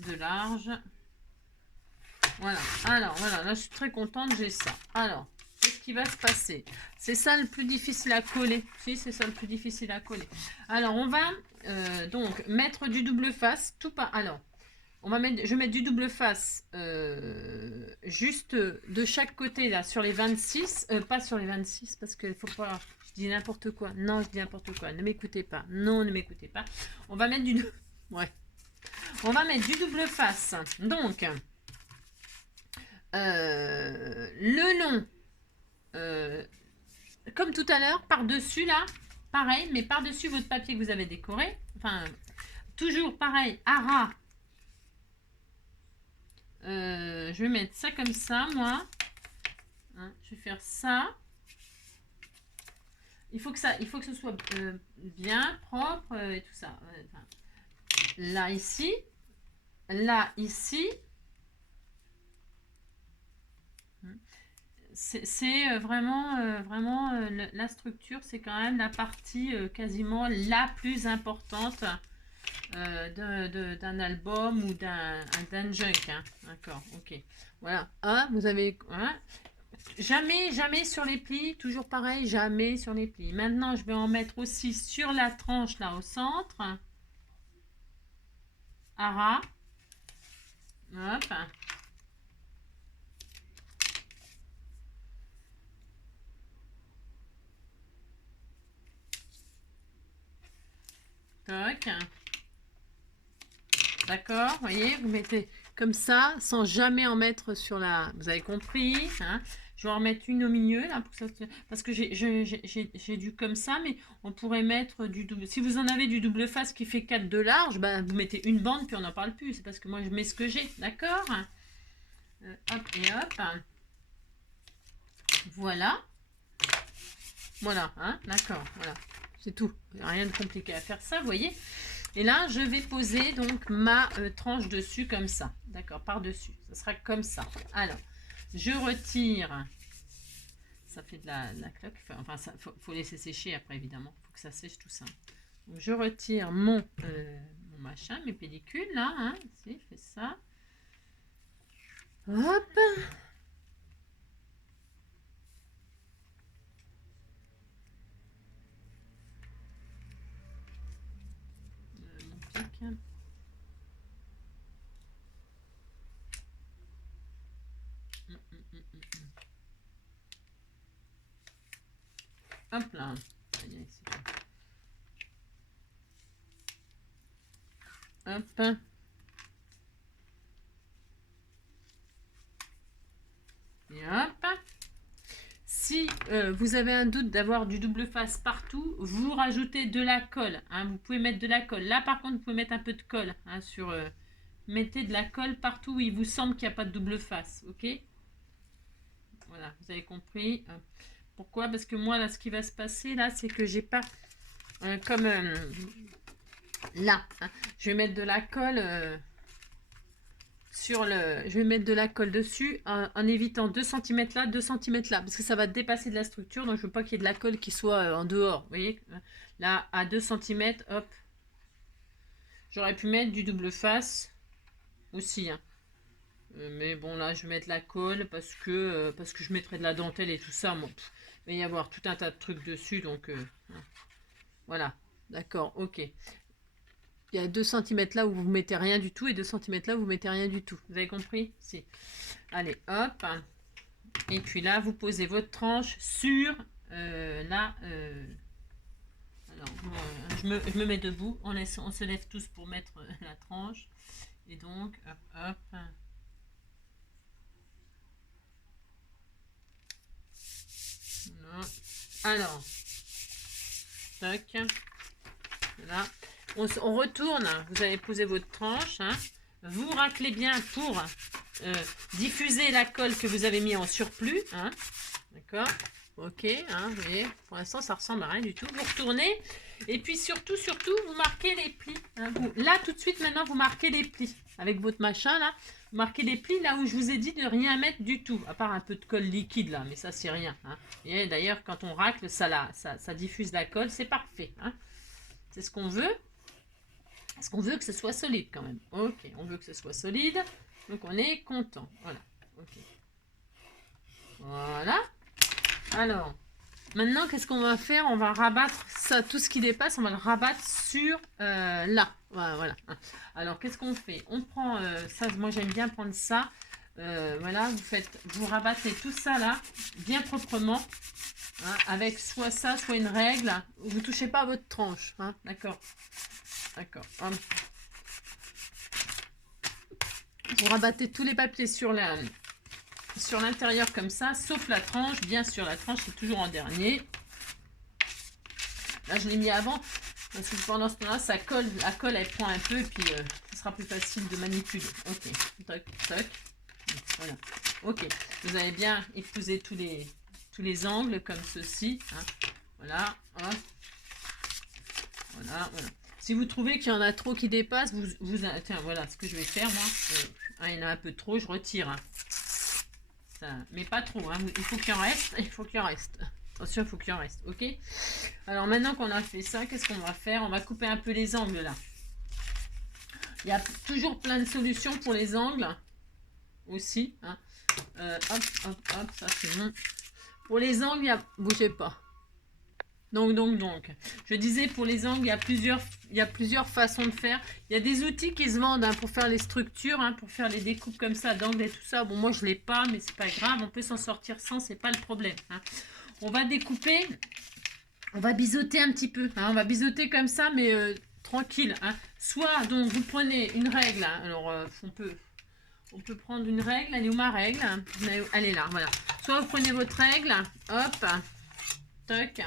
de large. Voilà. Alors voilà, là je suis très contente, j'ai ça. Alors, qu'est-ce qui va se passer? C'est ça le plus difficile à coller. Si, c'est ça le plus difficile à coller. Alors, on va donc mettre du double face. Tout pas. Alors, je vais mettre du double face juste de chaque côté là sur les 26. Pas sur les 26 parce qu'il faut pas. Je dis n'importe quoi. Non, je dis n'importe quoi. Ne m'écoutez pas. Non, ne m'écoutez pas. On va mettre du. Ouais. On va mettre du double face. Donc, le long, comme tout à l'heure, par-dessus là, pareil, mais par-dessus votre papier que vous avez décoré. Enfin, toujours pareil, à ras. Je vais mettre ça comme ça, moi. Hein, je vais faire ça. Il faut que ce soit bien propre et tout ça. Enfin, là, ici. Là, ici. C'est vraiment la structure, c'est quand même la partie quasiment la plus importante d'un album ou d'un junk. Hein. D'accord, ok. Voilà. Ah, vous avez... Hein. Jamais sur les plis, toujours pareil, jamais sur les plis. Maintenant, je vais en mettre aussi sur la tranche là au centre. À ras. Hop. Toc. D'accord, vous voyez, vous mettez comme ça, sans jamais en mettre sur la... Vous avez compris, hein? Je vais en remettre une au milieu, là, pour ça, parce que j'ai du comme ça, mais on pourrait mettre du double... Si vous en avez du double face qui fait 4 de large, bah, vous mettez une bande, puis on n'en parle plus. C'est parce que moi, je mets ce que j'ai, d'accord? Hop et hop. Voilà. Voilà, hein, d'accord, voilà. C'est tout. Il n'y a rien de compliqué à faire ça, vous voyez? Et là, je vais poser donc ma tranche dessus comme ça. D'accord, par-dessus. Ça sera comme ça. Alors, je retire. Ça fait de la cloque. Enfin, il faut laisser sécher après, évidemment. Il faut que ça sèche tout ça. Donc, je retire mon machin, mes pellicules, là. Hein. Ici, je fais ça. Hop. Mon pic. Hop là. Hop. Et hop. Si vous avez un doute d'avoir du double face partout, vous rajoutez de la colle. Hein, vous pouvez mettre de la colle. Là, par contre, vous pouvez mettre un peu de colle. Hein, mettez de la colle partout où il vous semble qu'il n'y a pas de double face. Ok? Voilà, vous avez compris. Pourquoi? Parce que moi, là, ce qui va se passer, là, c'est que j'ai pas... comme là, hein, je vais mettre de la colle... je vais mettre de la colle dessus en évitant 2 cm là, 2 cm là, parce que ça va dépasser de la structure, donc je veux pas qu'il y ait de la colle qui soit en dehors. Vous voyez, là à 2 cm, hop. J'aurais pu mettre du double face aussi. Hein. Mais bon, là je vais mettre la colle parce que je mettrai de la dentelle et tout ça. Bon, il va y avoir tout un tas de trucs dessus, donc voilà. D'accord, ok. Il y a 2 cm là où vous mettez rien du tout et 2 cm là où vous mettez rien du tout. Vous avez compris? Si. Allez, hop. Et puis là, vous posez votre tranche sur là. Alors, je me mets debout. On se lève tous pour mettre la tranche. Et donc, hop, hop. Voilà. Alors, tac. Là. On retourne, vous allez poser votre tranche, hein. Vous raclez bien pour diffuser la colle que vous avez mis en surplus, hein. D'accord. Ok, hein, vous voyez, pour l'instant, ça ressemble à rien du tout. Vous retournez, et puis surtout, vous marquez les plis. Hein. Là, tout de suite, maintenant, vous marquez les plis. Avec votre machin, là, vous marquez les plis là où je vous ai dit de rien mettre du tout. À part un peu de colle liquide, là, mais ça, c'est rien. Hein. Et d'ailleurs, quand on racle, ça diffuse la colle, c'est parfait. Hein. C'est ce qu'on veut. Parce qu'on veut que ce soit solide, quand même. Ok, on veut que ce soit solide. Donc, on est content. Voilà. Ok. Voilà. Alors, maintenant, qu'est-ce qu'on va faire? On va rabattre ça, tout ce qui dépasse, on va le rabattre sur là. Voilà. Alors, qu'est-ce qu'on fait? On prend ça, moi j'aime bien prendre ça. Voilà, vous rabattez tout ça là, bien proprement, hein, avec soit ça, soit une règle. Vous touchez pas à votre tranche, hein, d'accord? D'accord. Vous rabattez tous les papiers sur l'intérieur comme ça, sauf la tranche. Bien sûr, la tranche c'est toujours en dernier. Là, je l'ai mis avant parce que pendant ce temps-là, ça colle, la colle elle prend un peu et puis ce sera plus facile de manipuler. Ok, toc, toc. Voilà. Ok, vous avez bien épousé tous les angles comme ceci. Hein. Voilà, hop. Voilà. Si vous trouvez qu'il y en a trop qui dépassent, tiens, voilà ce que je vais faire moi. Il y en a un peu trop, je retire. Hein. Ça, mais pas trop, hein. Il faut qu'il en reste, Attention, il faut qu'il en reste, ok? Alors maintenant qu'on a fait ça, qu'est-ce qu'on va faire? On va couper un peu les angles là. Il y a toujours plein de solutions pour les angles aussi. Hein. Hop, ça c'est bon. Pour les angles, bougez pas. Donc, je disais pour les angles, il y a plusieurs façons de faire. Il y a des outils qui se vendent hein, pour faire les structures, hein, pour faire les découpes comme ça, d'angles et tout ça. Bon, moi je l'ai pas, mais c'est pas grave, on peut s'en sortir sans, c'est pas le problème. Hein. On va découper, on va biseauter un petit peu. Hein, on va biseauter comme ça, mais tranquille. Hein. Soit donc vous prenez une règle. Hein, alors on peut prendre une règle. Elle est où ma règle? Elle est là, voilà. Soit vous prenez votre règle, hop, toc.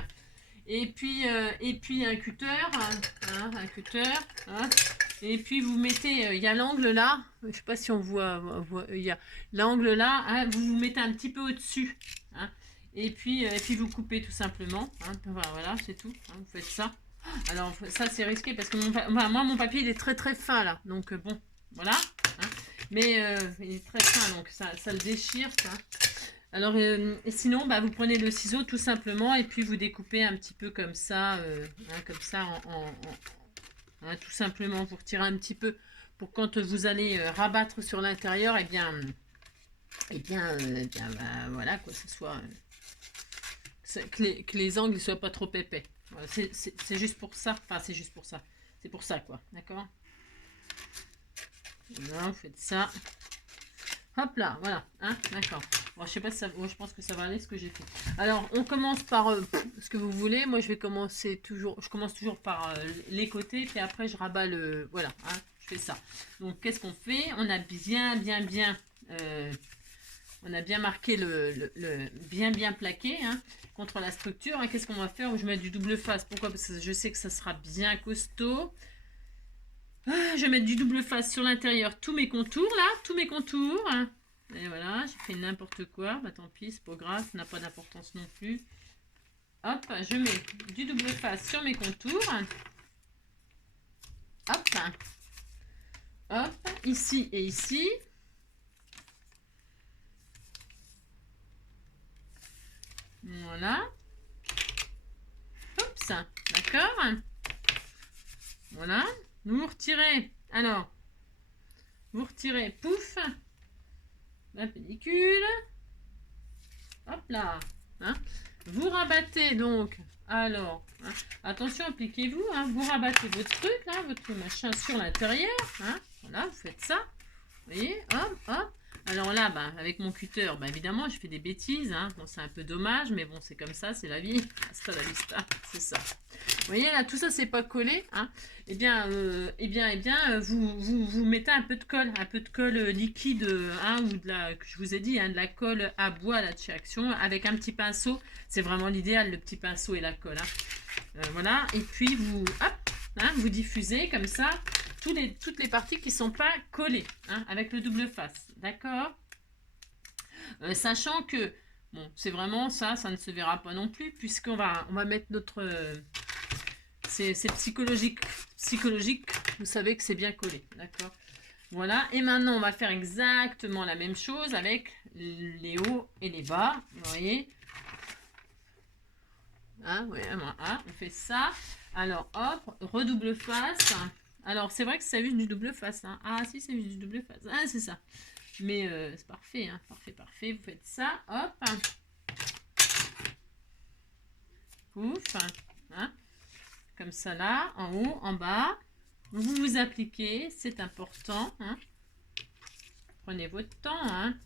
Et puis un cutter, hein, hein, et puis vous mettez, il y a l'angle là, je ne sais pas si on voit, il y a l'angle là, hein, vous mettez un petit peu au-dessus, hein, et puis vous coupez tout simplement, hein, voilà, c'est tout, hein, vous faites ça. Alors ça c'est risqué parce que moi mon papier il est très très fin là, donc bon, voilà, hein, mais il est très fin donc ça le déchire ça. Alors, sinon, vous prenez le ciseau tout simplement et puis vous découpez un petit peu comme ça, hein, tout simplement pour tirer un petit peu, pour quand vous allez rabattre sur l'intérieur, voilà, quoi, que les angles ne soient pas trop épais. Voilà, c'est juste pour ça, c'est pour ça, quoi, d'accord? Voilà, vous faites ça. Hop là, voilà, hein, d'accord. Bon, je sais pas si ça, moi, je pense que ça va aller ce que j'ai fait. Alors, on commence par ce que vous voulez. Moi, je commence toujours par les côtés, puis après, je rabats le, voilà, hein, je fais ça. Donc, qu'est-ce qu'on fait? On a on a bien marqué bien plaqué hein, contre la structure. Hein. Qu'est-ce qu'on va faire? Je mets du double face. Pourquoi? Parce que je sais que ça sera bien costaud. Je vais mettre du double face sur l'intérieur, tous mes contours là, hein. Et voilà, j'ai fait n'importe quoi, tant pis, c'est pas grave, ça n'a pas d'importance non plus. Hop, je mets du double face sur mes contours. Hop, ici et ici. Voilà. Hop, ça, d'accord. Voilà. Vous retirez, alors, pouf, la pellicule, hop là, hein. Vous rabattez donc, alors, hein, attention, appliquez-vous, hein, vous rabattez votre truc, là, votre machin sur l'intérieur, hein, voilà, vous faites ça, vous voyez, hop. Alors là, avec mon cutter, évidemment, je fais des bêtises, hein, bon, c'est un peu dommage, mais bon, c'est comme ça, c'est la vie, hasta la vista, c'est ça. Vous voyez là, tout ça c'est pas collé, hein. Vous mettez un peu de colle liquide, hein, ou que je vous ai dit, hein, de la colle à bois là de chez Action, avec un petit pinceau. C'est vraiment l'idéal, le petit pinceau et la colle. Hein. Voilà, et puis vous diffusez comme ça toutes les parties qui sont pas collées, hein, avec le double face, d'accord. Sachant que Bon, c'est vraiment ça, ça ne se verra pas non plus, on va mettre notre... c'est psychologique, psychologique, vous savez que c'est bien collé, d'accord? Voilà, et maintenant on va faire exactement la même chose avec les hauts et les bas, vous voyez? Hein, ouais, hein, on fait ça. Alors hop, redouble face. Alors c'est vrai que c'est juste du double face. Hein. Ah si, c'est juste du double face. Ah c'est ça. Mais c'est parfait, hein. Parfait, parfait. Vous faites ça, hop. Pouf. Hein. Comme ça là, en haut, en bas. Vous vous appliquez, c'est important. Hein. Prenez votre temps. Hein.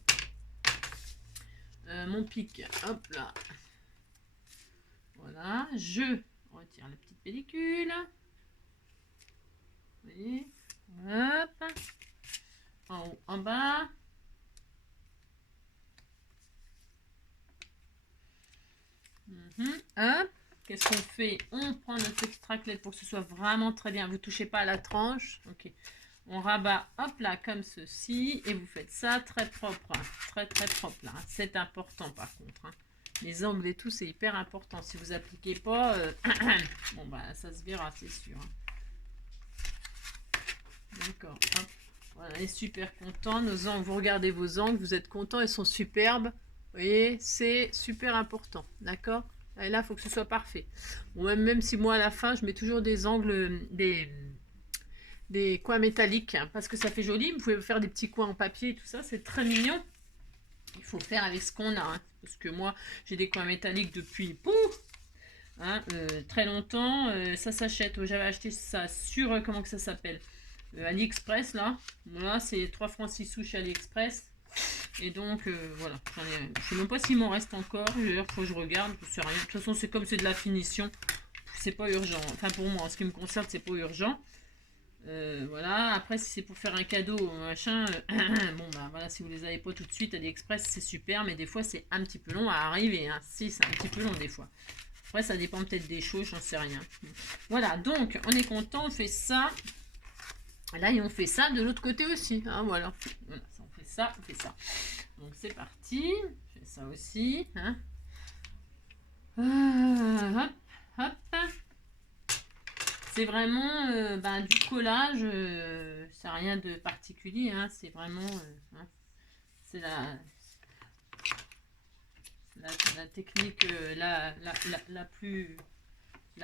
Mon pic, hop là. Voilà, je retire la petite pellicule. Vous voyez, hop. En haut, en bas. Hop. Qu'est-ce qu'on fait? On prend notre petite raclette pour que ce soit vraiment très bien. Vous ne touchez pas à la tranche. Ok. On rabat, hop là, comme ceci. Et vous faites ça très propre. Hein. Très, très propre là. C'est important par contre. Hein. Les angles et tout, c'est hyper important. Si vous appliquez pas, bon bah ça se verra, c'est sûr. Hein. D'accord. Hop. Voilà, on est super content. Nos angles, vous regardez vos angles, vous êtes content, ils sont superbes. Vous voyez, c'est super important. D'accord? Et là, il faut que ce soit parfait. Bon, même si moi, à la fin, je mets toujours des angles, des coins métalliques, hein, parce que ça fait joli. Vous pouvez faire des petits coins en papier et tout ça, c'est très mignon. Il faut faire avec ce qu'on a. Hein, parce que moi, j'ai des coins métalliques depuis hein, très longtemps. Ça s'achète. J'avais acheté ça sur, comment que ça s'appelle, AliExpress, là. Voilà, c'est 3 francs 6 sous chez AliExpress. Et donc, voilà. Je sais même pas s'il m'en reste encore. D'ailleurs, faut que je regarde. Je sais rien. De toute façon, c'est comme c'est de la finition. C'est pas urgent. Enfin, pour moi, en ce qui me concerne, c'est pas urgent. Voilà. Après, si c'est pour faire un cadeau, machin, bon, bah voilà, si vous les avez pas tout de suite, AliExpress, c'est super. Mais des fois, c'est un petit peu long à arriver. Hein. Si, c'est un petit peu long des fois. Après, ça dépend peut-être des choses, j'en sais rien. Voilà, donc, on est content, on fait ça. Là, et on fait ça de l'autre côté aussi. Hein, voilà. Voilà, on fait ça, on fait ça. Donc, c'est parti. Je fais ça aussi. Hein. Hop, hop. C'est vraiment du collage. C'est rien de particulier. Hein, c'est vraiment... hein, c'est la technique la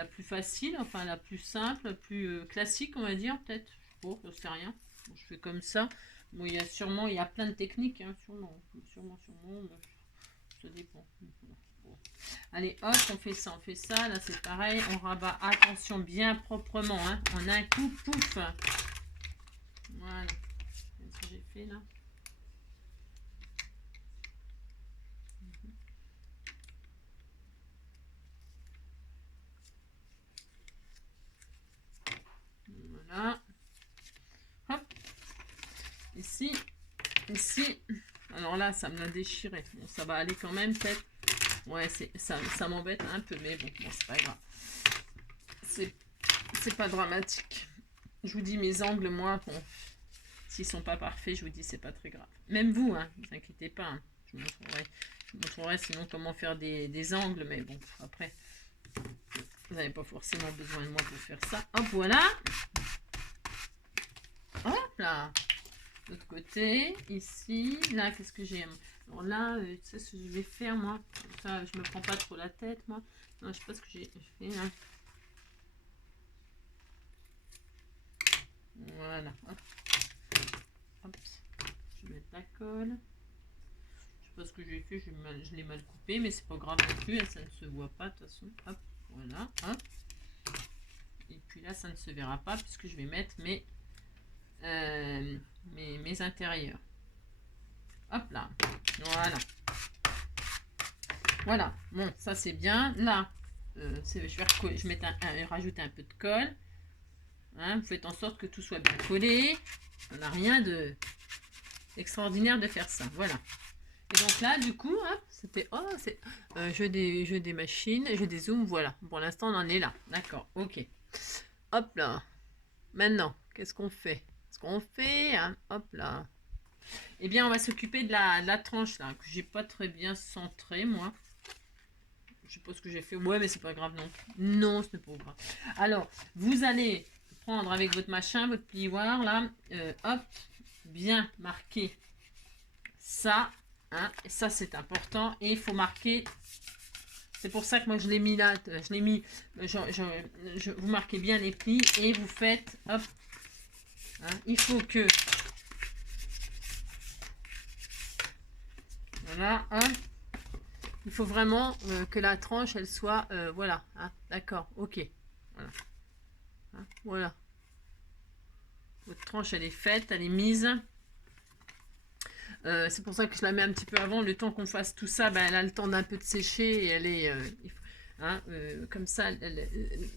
plus facile, enfin la plus simple, la plus classique, on va dire, peut-être. Bon, je sais rien. Bon, je fais comme ça. Bon, il y a plein de techniques, hein, sûrement. Ça dépend. Bon. Allez, hop, on fait ça. Là, c'est pareil. On rabat, attention, bien proprement, hein, en un coup, pouf. Voilà. Qu'est-ce que j'ai fait là? Voilà. Hop. Ici. Ici. Alors là, ça me l'a déchiré. Bon, ça va aller quand même, peut-être. Ouais, ça m'embête un peu, mais bon, c'est pas grave. C'est pas dramatique. Je vous dis, mes angles, moi, bon, s'ils sont pas parfaits, je vous dis, c'est pas très grave. Même vous, hein, ne vous inquiétez pas. Hein, je vous montrerai sinon comment faire des angles, mais bon, après, vous n'avez pas forcément besoin de moi pour faire ça. Hop, voilà. Hop là. L'autre côté, ici, là, qu'est-ce que j'ai? Alors là, tu sais ce que je vais faire, moi. Ça, je me prends pas trop la tête, moi. Non, je sais pas ce que j'ai fait, là. Voilà. Hop. Hop. Je vais mettre la colle. Je sais pas ce que j'ai fait, je l'ai mal coupé, mais c'est pas grave non plus, hein, ça ne se voit pas de toute façon. Hop, voilà. Hop. Et puis là, ça ne se verra pas puisque je vais mettre mes intérieurs. Hop là. Voilà. Voilà. Bon, ça c'est bien. Là, je vais rajouter un peu de colle. Hein, vous faites en sorte que tout soit bien collé. On n'a rien de extraordinaire de faire ça. Voilà. Et donc là, du coup, c'était... Oh, c'est... jeu des machines, jeu des zooms, voilà. Pour l'instant, on en est là. D'accord, ok. Hop là. Maintenant, qu'est-ce qu'on fait? Ce qu'on fait, hein, hop là. Eh bien, on va s'occuper de la tranche là, que j'ai pas très bien centrée, moi. Je sais pas ce que j'ai fait. Ouais, mais c'est pas grave, non. Non, ce n'est pas grave. Alors, vous allez prendre avec votre machin, votre plioir, là, hop, bien marquer ça. Hein, ça, c'est important. Et il faut marquer... C'est pour ça que moi, je l'ai mis là. Je l'ai mis... vous marquez bien les plis et vous faites... Hop. Hein, il faut que... Voilà, hop. Il faut vraiment que la tranche, elle soit... voilà, hein, d'accord, ok. Voilà. Hein, voilà. Votre tranche, elle est faite, elle est mise. C'est pour ça que je la mets un petit peu avant. Le temps qu'on fasse tout ça, ben, elle a le temps d'un peu de sécher et elle est... hein, comme ça,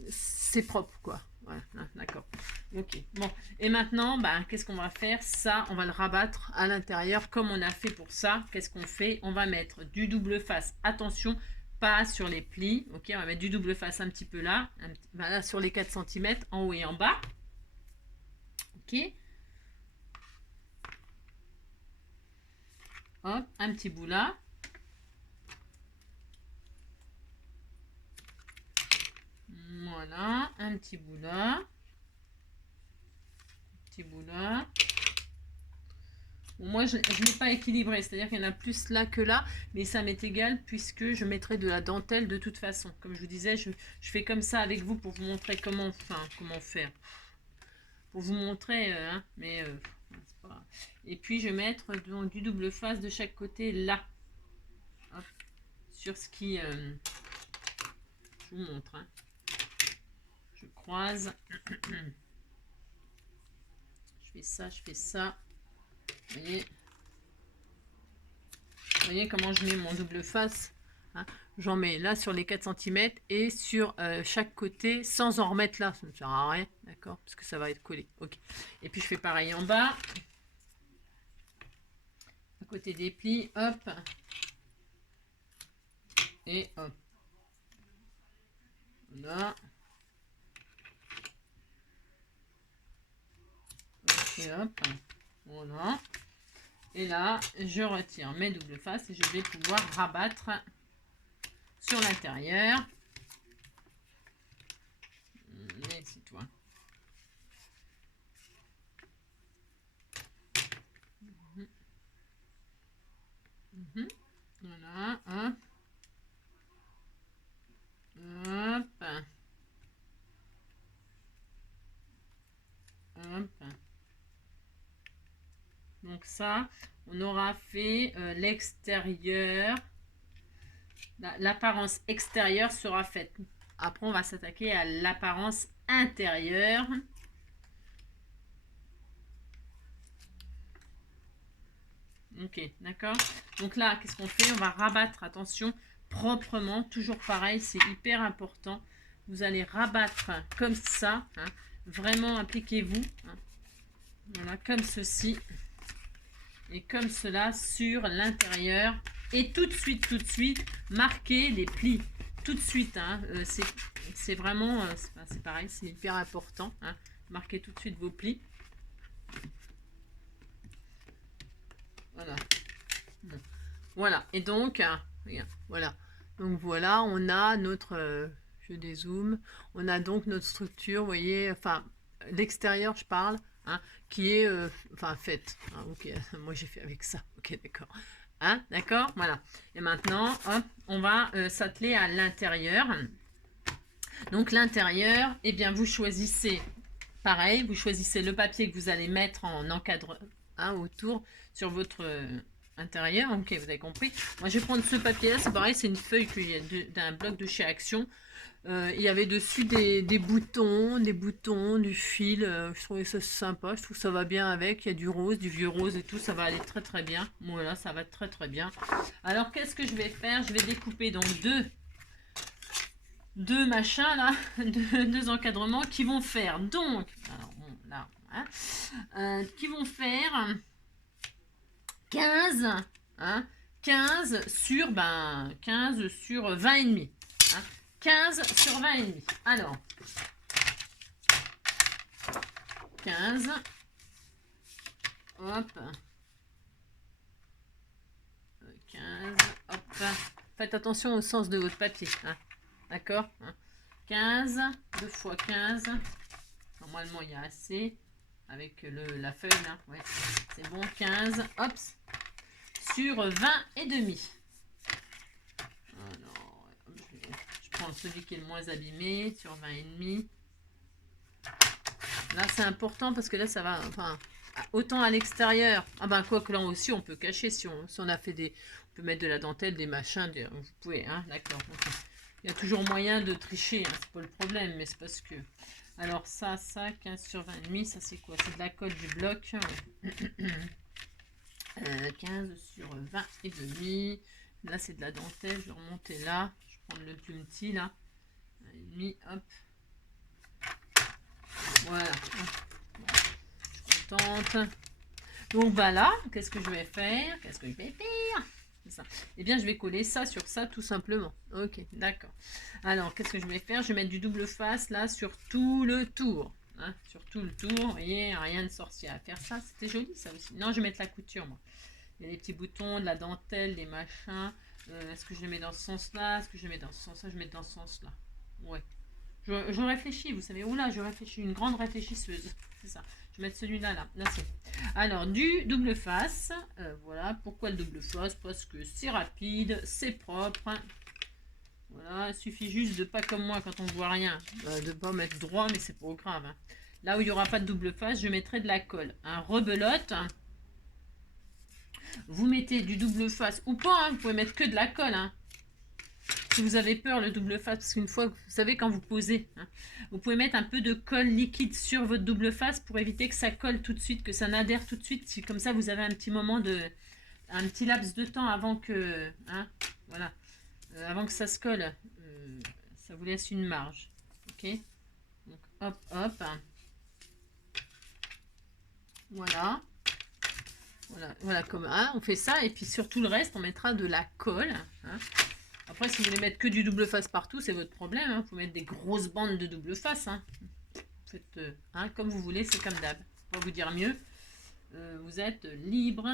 c'est propre, quoi. Voilà, hein, d'accord. Ok, bon. Et maintenant, ben, qu'est-ce qu'on va faire? Ça, on va le rabattre à l'intérieur comme on a fait pour ça. Qu'est-ce qu'on fait? On va mettre du double face. Attention, pas sur les plis. Ok, on va mettre du double face un petit peu là. Là, sur les 4 cm, en haut et en bas. Ok. Hop, un petit bout là. Voilà, un petit bout là. Petit bout là. Bon, moi, je ne l'ai pas équilibré, c'est-à-dire qu'il y en a plus là que là, mais ça m'est égal puisque je mettrai de la dentelle de toute façon. Comme je vous disais, je fais comme ça avec vous pour vous montrer comment faire. Pour vous montrer, hein, mais c'est pas... Et puis, je vais mettre du double face de chaque côté là. Hop, sur ce qui... je vous montre. Hein. Je croise. Je fais ça, je fais ça. Vous voyez comment je mets mon double face, hein. J'en mets là sur les 4 cm et sur chaque côté sans en remettre là. Ça ne sert à rien, d'accord? Parce que ça va être collé. Ok. Et puis je fais pareil en bas. À côté des plis, hop. Et hop. Voilà. Et hop. Voilà. Et là, je retire mes doubles faces et je vais pouvoir rabattre sur l'intérieur. Mais c'est toi. Voilà, hop. Hop. Hop. Donc ça, on aura fait l'extérieur. L'apparence extérieure sera faite. Après, on va s'attaquer à l'apparence intérieure. Ok, d'accord. Donc là, qu'est-ce qu'on fait? On va rabattre, attention, proprement. Toujours pareil, c'est hyper important. Vous allez rabattre comme ça. Hein. Vraiment, appliquez-vous. Hein. Voilà, comme ceci. Et comme cela sur l'intérieur. Et tout de suite, marquez les plis. Tout de suite, hein, c'est vraiment, c'est pareil, c'est hyper important. Hein. Marquez tout de suite vos plis. Voilà. Bon. Voilà. Et donc, regarde, voilà. Donc voilà, on a notre, je dézoome, on a donc notre structure, vous voyez, enfin, l'extérieur, je parle, hein, qui est, enfin, faite. Hein, ok, moi j'ai fait avec ça. Ok, d'accord. Hein, d'accord, voilà. Et maintenant, hop, on va s'atteler à l'intérieur. Donc l'intérieur, eh bien, vous choisissez, pareil, vous choisissez le papier que vous allez mettre en encadre, hein, autour sur votre intérieur. Ok, vous avez compris. Moi, je vais prendre ce papier-là, c'est pareil, c'est une feuille d'un bloc de chez Action. Il y avait dessus des boutons, du fil. Je trouvais ça sympa, je trouve que ça va bien avec. Il y a du rose, du vieux rose et tout, ça va aller très très bien. Voilà, ça va très très bien. Alors, qu'est-ce que je vais faire? Je vais découper donc deux machins là, deux encadrements qui vont faire donc, alors bon, là, hein, qui vont faire 15, hein, 15 sur 20 et demi. Hein, 15 sur 20 et demi. Alors, 15, hop, 15, hop. Faites attention au sens de votre papier, hein. D'accord, hein. 15, 2 fois 15. Normalement, il y a assez. Avec la feuille, là. Ouais, c'est bon, 15. Hop. Sur 20 et demi. Alors, je prends celui qui est le moins abîmé. Sur 20 et demi. Là, c'est important parce que là, ça va... Enfin, autant à l'extérieur. Ah ben, quoi que là aussi, on peut cacher. Si on a fait des... On peut mettre de la dentelle, des machins. Vous pouvez, hein. D'accord. Okay. Il y a toujours moyen de tricher. Hein, c'est pas le problème, mais c'est parce que... Alors ça, 15 sur 20 et demi, ça c'est quoi? C'est de la colle du bloc. Ouais. 15 sur 20 et demi. Là, c'est de la dentelle. Je vais remonter là. Je vais prendre le plus petit là. 1 et demi, hop. Voilà. Je suis contente. Donc voilà, qu'est-ce que je vais faire? Ça. Eh bien, je vais coller ça sur ça tout simplement. Ok, d'accord. Alors, qu'est-ce que je vais faire? Je vais mettre du double face là sur tout le tour. Hein, sur tout le tour. Vous voyez, rien de sorcier à faire ça. C'était joli ça aussi. Non, je vais mettre la couture moi. Il y a des petits boutons, de la dentelle, des machins. Est-ce que je les mets dans ce sens-là? Est-ce que je les mets dans ce sens-là? Je mets dans ce sens-là. Ouais. Je réfléchis, vous savez. Oula, je réfléchis. Une grande réfléchisseuse. C'est ça. Je vais mettre celui-là là. Là, c'est. Alors, du double face. Voilà. Pourquoi le double face? Parce que c'est rapide, c'est propre. Voilà. Il suffit juste de pas comme moi quand on voit rien. De pas mettre droit, mais c'est pas grave. Hein. Là où il n'y aura pas de double face, je mettrai de la colle. Un rebelote. Vous mettez du double face ou pas. Hein, vous pouvez mettre que de la colle. Hein. Si vous avez peur, le double face, parce qu'une fois, vous savez, quand vous posez, hein, vous pouvez mettre un peu de colle liquide sur votre double face pour éviter que ça colle tout de suite, que ça n'adhère tout de suite. Comme ça, vous avez un petit moment un petit laps de temps avant que, hein, voilà, avant que ça se colle. Ça vous laisse une marge. Ok. Donc, hop, hop. Voilà. Voilà, comme hein, on fait ça. Et puis sur tout le reste, on mettra de la colle. Hein. Après, si vous voulez mettre que du double face partout, c'est votre problème. Hein. Vous pouvez mettre des grosses bandes de double face. Hein. Faites hein, comme vous voulez, c'est comme d'hab. Pour vous dire mieux, vous êtes libre.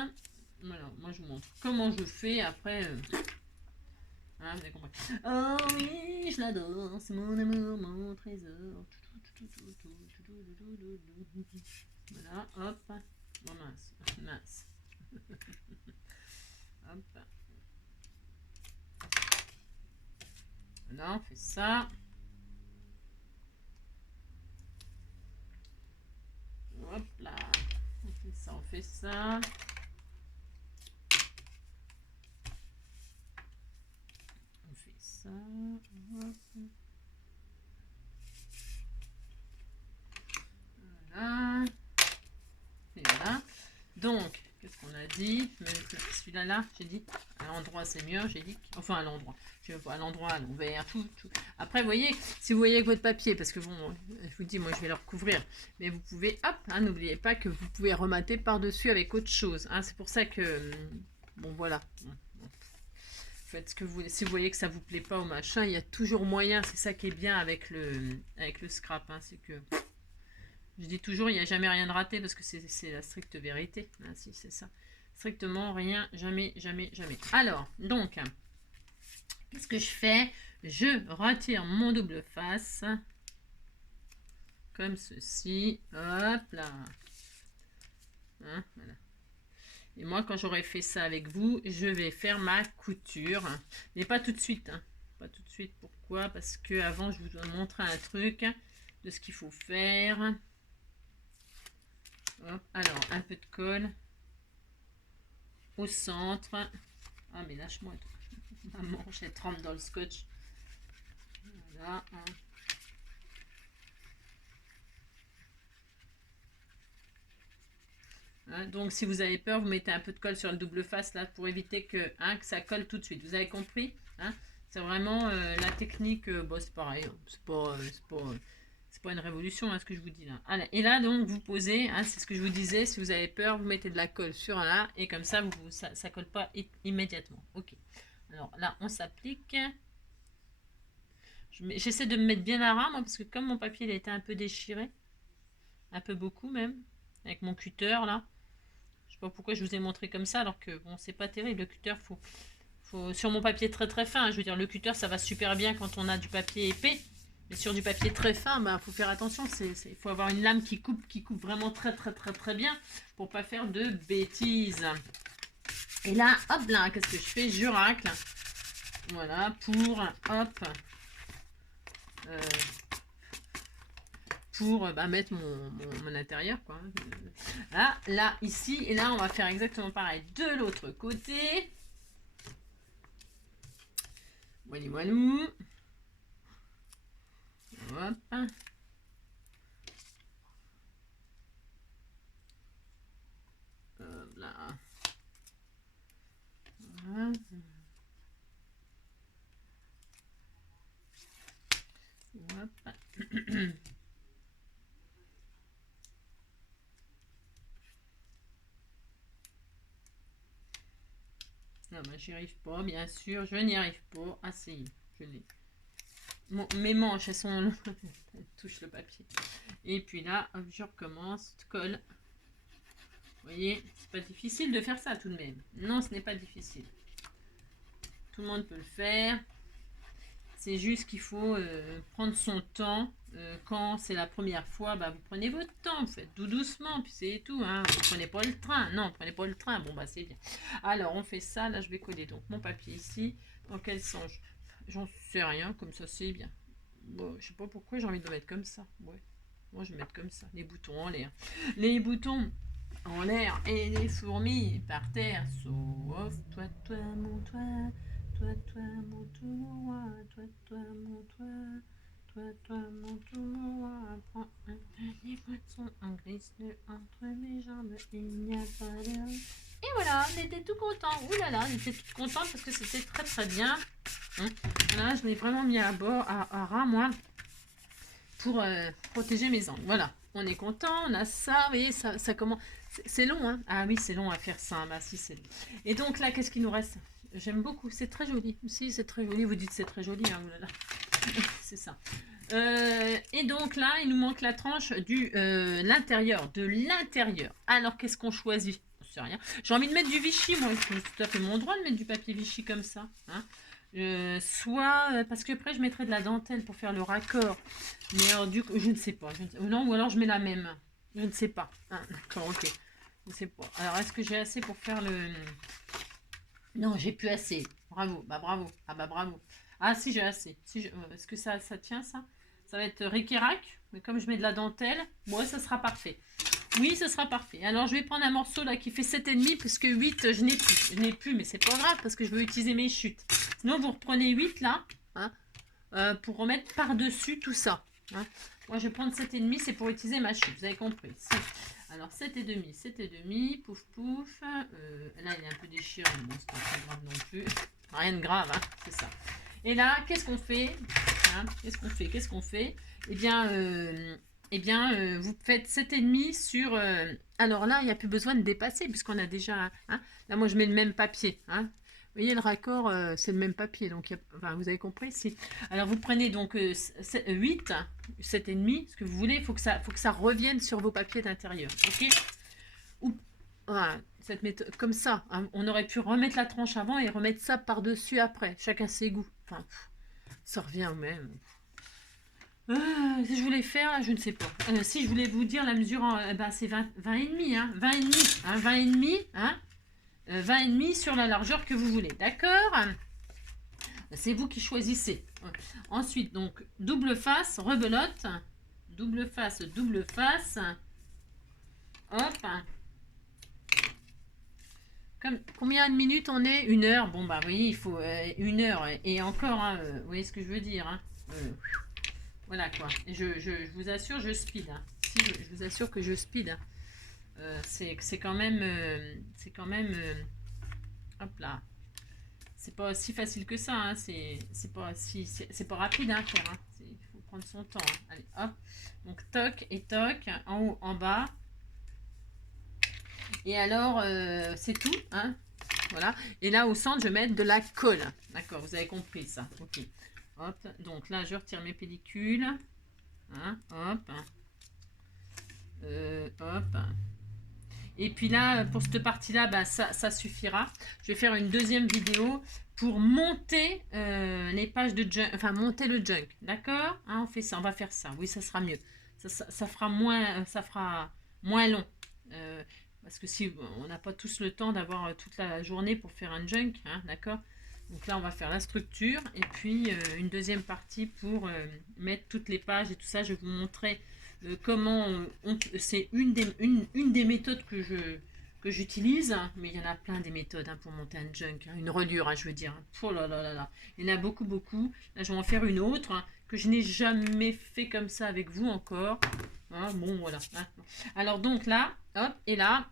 Voilà, moi je vous montre comment je fais. Après, hein, vous avez compris. Oh oui, je l'adore. C'est mon amour, mon trésor. Voilà, hop. Oh mince, mince. Hop. Voilà, on fait ça. Hop là. On fait ça, on fait ça. On fait ça. Hop. Voilà. Et voilà. Donc, qu'est-ce qu'on a dit? Celui-là, là, j'ai dit, à l'endroit c'est mieux, j'ai dit, enfin à l'endroit, à l'endroit, à l'envers, tout. Après, vous voyez, si vous voyez avec votre papier, parce que bon, je vous dis, moi je vais le recouvrir, mais vous pouvez, hop, hein, n'oubliez pas que vous pouvez remater par-dessus avec autre chose. Hein, c'est pour ça que, bon voilà. Faites ce que vous voulez. Si vous voyez que ça vous plaît pas au machin, il y a toujours moyen. C'est ça qui est bien avec le scrap, hein, c'est que je dis toujours, il n'y a jamais rien de raté parce que c'est la stricte vérité. Ah, si, c'est ça. Strictement rien, jamais, jamais, jamais. Alors, donc, qu'est-ce que je fais? Je retire mon double face. Comme ceci. Hop là. Hein, voilà. Et moi, quand j'aurai fait ça avec vous, je vais faire ma couture. Mais pas tout de suite. Hein. Pas tout de suite. Pourquoi? Parce que avant, je vous dois montrer un truc de ce qu'il faut faire. Hop, alors, un peu de colle au centre. Ah, mais lâche-moi. Ma manche, elle trempe dans le scotch. Voilà. Hein. Hein, donc, si vous avez peur, vous mettez un peu de colle sur le double face là pour éviter que, hein, que ça colle tout de suite. Vous avez compris? Hein, c'est vraiment la technique. Bon, c'est pareil. C'est pas une révolution, hein, ce que je vous dis là. Allez, et là, donc, vous posez, hein, c'est ce que je vous disais, si vous avez peur, vous mettez de la colle sur là, et comme ça, ça colle pas immédiatement. Ok. Alors là, on s'applique. J'essaie de me mettre bien à ras, moi, parce que comme mon papier, il a été un peu déchiré, un peu beaucoup même, avec mon cutter, là. Je sais pas pourquoi je vous ai montré comme ça, alors que, bon, c'est pas terrible, le cutter, Sur mon papier très très fin, je veux dire, le cutter, ça va super bien quand on a du papier épais. Mais sur du papier très fin, bah, faut faire attention. Il faut avoir une lame qui coupe vraiment très très très très bien pour pas faire de bêtises. Et là, hop là, qu'est-ce que je fais? Je racle. Voilà, pour mettre mon intérieur, quoi. Là, ici, et là, on va faire exactement pareil de l'autre côté. Voilà, voilà. Hop. Là. Voilà. Hop. Non, bah, j'y arrive pas, bien sûr, je n'y arrive pas. Ah, si, je l'ai. Mes manches, elles sont... elles touchent le papier. Et puis là, hop, je recommence, colle. Vous voyez, c'est pas difficile de faire ça tout de même. Non, ce n'est pas difficile. Tout le monde peut le faire. C'est juste qu'il faut prendre son temps. Quand c'est la première fois, bah, vous prenez votre temps. Vous faites tout doucement, puis c'est tout. Hein. Vous prenez pas le train. Non, prenez pas le train. Bon, bah c'est bien. Alors, on fait ça. Là, je vais coller donc mon papier ici. Dans quel sens? J'en sais rien. Comme ça, c'est bien. Bon, je sais pas pourquoi j'ai envie de le mettre comme ça. Ouais. Moi, je vais mettre comme ça. Les boutons en l'air. Les boutons en l'air et les fourmis par terre. Sauf toi, toi, mon toi. Toi, toi, mon tour, toi, mon toi, mon tour, prends un dernier poisson, un glisse-le entre mes jambes, il n'y a pas de... Et voilà, on était tout contents. Ouh là là, on était tout contents parce que c'était très très bien. Voilà, je l'ai vraiment mis à bord, à ras, moi, pour protéger mes angles. Voilà, on est content, on a ça, vous voyez, ça commence... C'est long, hein? Ah oui, c'est long à faire ça, bah si, c'est long. Et donc là, qu'est-ce qu'il nous reste? J'aime beaucoup, c'est très joli. Si, c'est très joli, vous dites c'est très joli, hein, oulala. C'est ça. Et donc là, il nous manque la tranche de l'intérieur. Alors, qu'est-ce qu'on choisit? Je sais rien. J'ai envie de mettre du Vichy, moi. C'est tout à fait mon droit de mettre du papier Vichy comme ça. Hein. Parce que après, je mettrai de la dentelle pour faire le raccord. Mais alors, du coup, je ne sais pas. Non, ou alors je mets la même. Je ne sais pas. Hein, d'accord, ok. Je ne sais pas. Alors, est-ce que j'ai assez pour faire le... Non, j'ai plus assez. Bravo. Bah bravo. Ah bah bravo. Ah si, j'ai assez. Est-ce que ça tient ça? Ça va être ric-rac. Mais comme je mets de la dentelle, moi ça sera parfait. Oui, ce sera parfait. Alors je vais prendre un morceau là qui fait 7,5 parce que 8 je n'ai plus. Je n'ai plus, mais c'est pas grave parce que je veux utiliser mes chutes. Sinon vous reprenez 8 là hein, pour remettre par-dessus tout ça. Hein. Moi je vais prendre 7,5, c'est pour utiliser ma chute. Vous avez compris. Alors 7,5, pouf pouf. Là il est un peu déchiré, bon c'est pas très grave non plus. Rien de grave, hein, c'est ça. Et là, qu'est-ce qu'on fait hein? Qu'est-ce qu'on fait Eh bien, vous faites 7,5 sur... alors là, il n'y a plus besoin de dépasser puisqu'on a déjà... Hein, là, moi, je mets le même papier. Hein. Vous voyez, le raccord, c'est le même papier. Donc, vous avez compris si. Alors, vous prenez donc 8, 7,5, ce que vous voulez. Il faut que ça revienne sur vos papiers d'intérieur. OK ou, voilà, cette méthode, comme ça. Hein, on aurait pu remettre la tranche avant et remettre ça par-dessus après. Chacun ses goûts. Enfin, ça revient au même. Si je voulais faire, je ne sais pas. Si je voulais vous dire la mesure, c'est 20 et demi, hein, 20 et demi, hein, 20 et demi, hein, 20 et demi sur la largeur que vous voulez, d'accord? C'est vous qui choisissez. Ensuite, donc double face, rebelote, double face, hop. Combien de minutes on est? 1 heure. Bon bah oui, il faut 1 heure et encore. Hein, vous voyez ce que je veux dire? Hein, voilà quoi. Et je vous assure, je speed. Hein. Si, je vous assure que je speed. Hein. C'est quand même, hop là. C'est pas si facile que ça. Hein. C'est pas rapide à faire. Hein. Il faut prendre son temps. Hein. Allez, hop. Donc toc et toc, en haut, en bas. Et alors, c'est tout. Hein. Voilà. Et là, au centre, je vais mettre de la colle. D'accord, vous avez compris ça. Ok. Hop. Donc là, je retire mes pellicules. Hein, hop. Hop. Et puis là, pour cette partie-là, bah, ça suffira. Je vais faire une deuxième vidéo pour monter les pages de junk, enfin monter le junk, d'accord, hein, on fait ça, on va faire ça, oui ça sera mieux, ça fera moins long, parce que si on n'a pas tous le temps d'avoir toute la journée pour faire un junk, hein, d'accord, donc là on va faire la structure et puis une deuxième partie pour mettre toutes les pages et tout ça. Je vais vous montrer comment c'est une des méthodes que j'utilise, mais il y en a plein des méthodes hein, pour monter un junk, hein, une reliure, hein, je veux dire. Oh là là là là, il y en a beaucoup, beaucoup. Là, je vais en faire une autre hein, que je n'ai jamais fait comme ça avec vous encore. Hein, bon, voilà. Hein. Alors, donc là, hop, et là,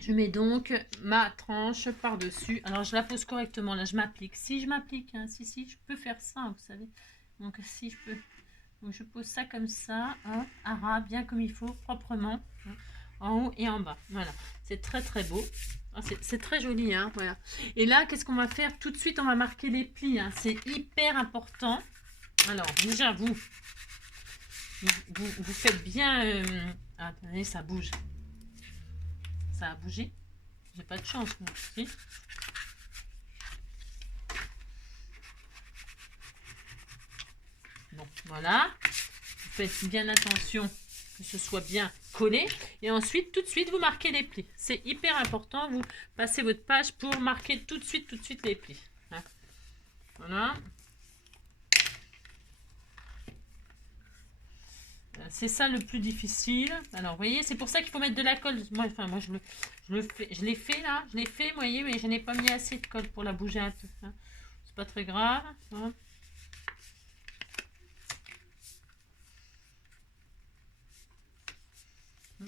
je mets donc ma tranche par-dessus. Alors, je la pose correctement. Là, je m'applique. Si je m'applique, hein, si, je peux faire ça, hein, vous savez. Donc, si je peux. Donc, je pose ça comme ça, hop, à ras, bien comme il faut, proprement. Hein, en haut et en bas. Voilà, c'est très très beau. C'est très joli, hein, voilà. Et là, qu'est-ce qu'on va faire? Tout de suite, on va marquer les plis. Hein. C'est hyper important. Alors, déjà, vous faites bien... attendez, ça bouge. Ça a bougé. J'ai pas de chance, moi. Si. Bon, voilà. Vous faites bien attention que ce soit bien collé. Et ensuite, tout de suite, vous marquez les plis. C'est hyper important. Vous passez votre page pour marquer tout de suite les plis. Hein. Voilà. C'est ça le plus difficile. Alors, vous voyez, c'est pour ça qu'il faut mettre de la colle. Moi je l'ai fait là. Je l'ai fait, vous voyez, mais je n'ai pas mis assez de colle pour la bouger un peu. Hein. C'est pas très grave. Hein.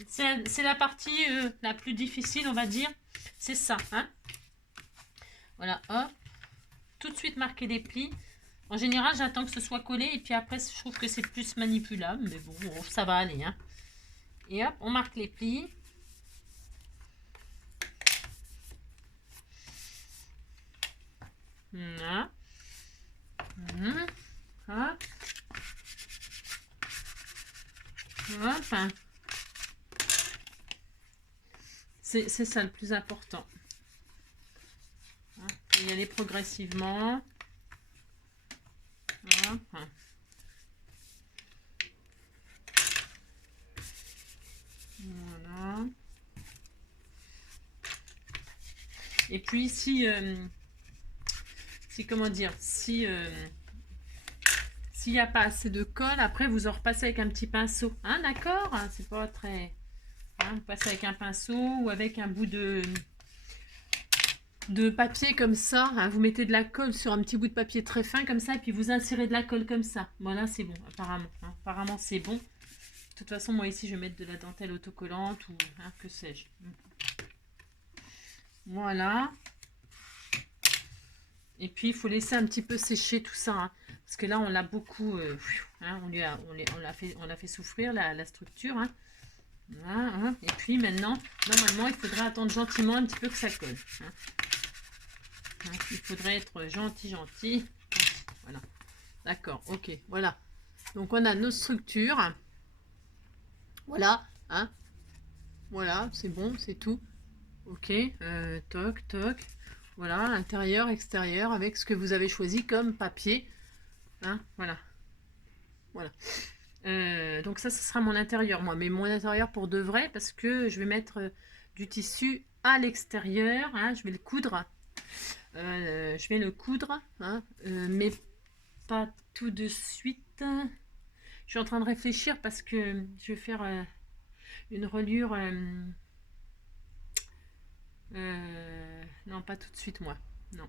C'est la partie la plus difficile, on va dire. C'est ça. Hein. Voilà, hop. Tout de suite marquer les plis. En général, j'attends que ce soit collé. Et puis après, je trouve que c'est plus manipulable. Mais bon, ça va aller. Hein. Et hop, on marque les plis. Voilà. Hop. Hop. C'est ça le plus important. Il faut y aller progressivement. Hop. Voilà. Et puis si comment dire, s'il n'y a pas assez de colle, après vous en repassez avec un petit pinceau. Hein, d'accord? C'est pas très... Hein, vous passez avec un pinceau ou avec un bout de papier comme ça. Hein, vous mettez de la colle sur un petit bout de papier très fin comme ça et puis vous insérez de la colle comme ça. Voilà, c'est bon, apparemment. Hein, apparemment, c'est bon. De toute façon, moi ici, je vais mettre de la dentelle autocollante ou hein, que sais-je. Voilà. Et puis, il faut laisser un petit peu sécher tout ça. Hein, parce que là, on l'a beaucoup... hein, on l'a fait souffrir, la structure. Hein. Voilà, hein. Et puis, maintenant, normalement, il faudrait attendre gentiment un petit peu que ça colle. Hein. Hein, il faudrait être gentil. Voilà. D'accord, ok. Voilà. Donc, on a nos structures. Voilà. Hein. Voilà, c'est bon, c'est tout. Ok. Toc, toc. Voilà, intérieur, extérieur, avec ce que vous avez choisi comme papier. Hein, voilà. Voilà. Donc ça, ce sera mon intérieur, moi. Mais mon intérieur pour de vrai, parce que je vais mettre du tissu à l'extérieur. Hein, je vais le coudre. Je vais le coudre, hein, mais pas tout de suite. Je suis en train de réfléchir parce que je vais faire une reliure... non, pas tout de suite, moi. Non.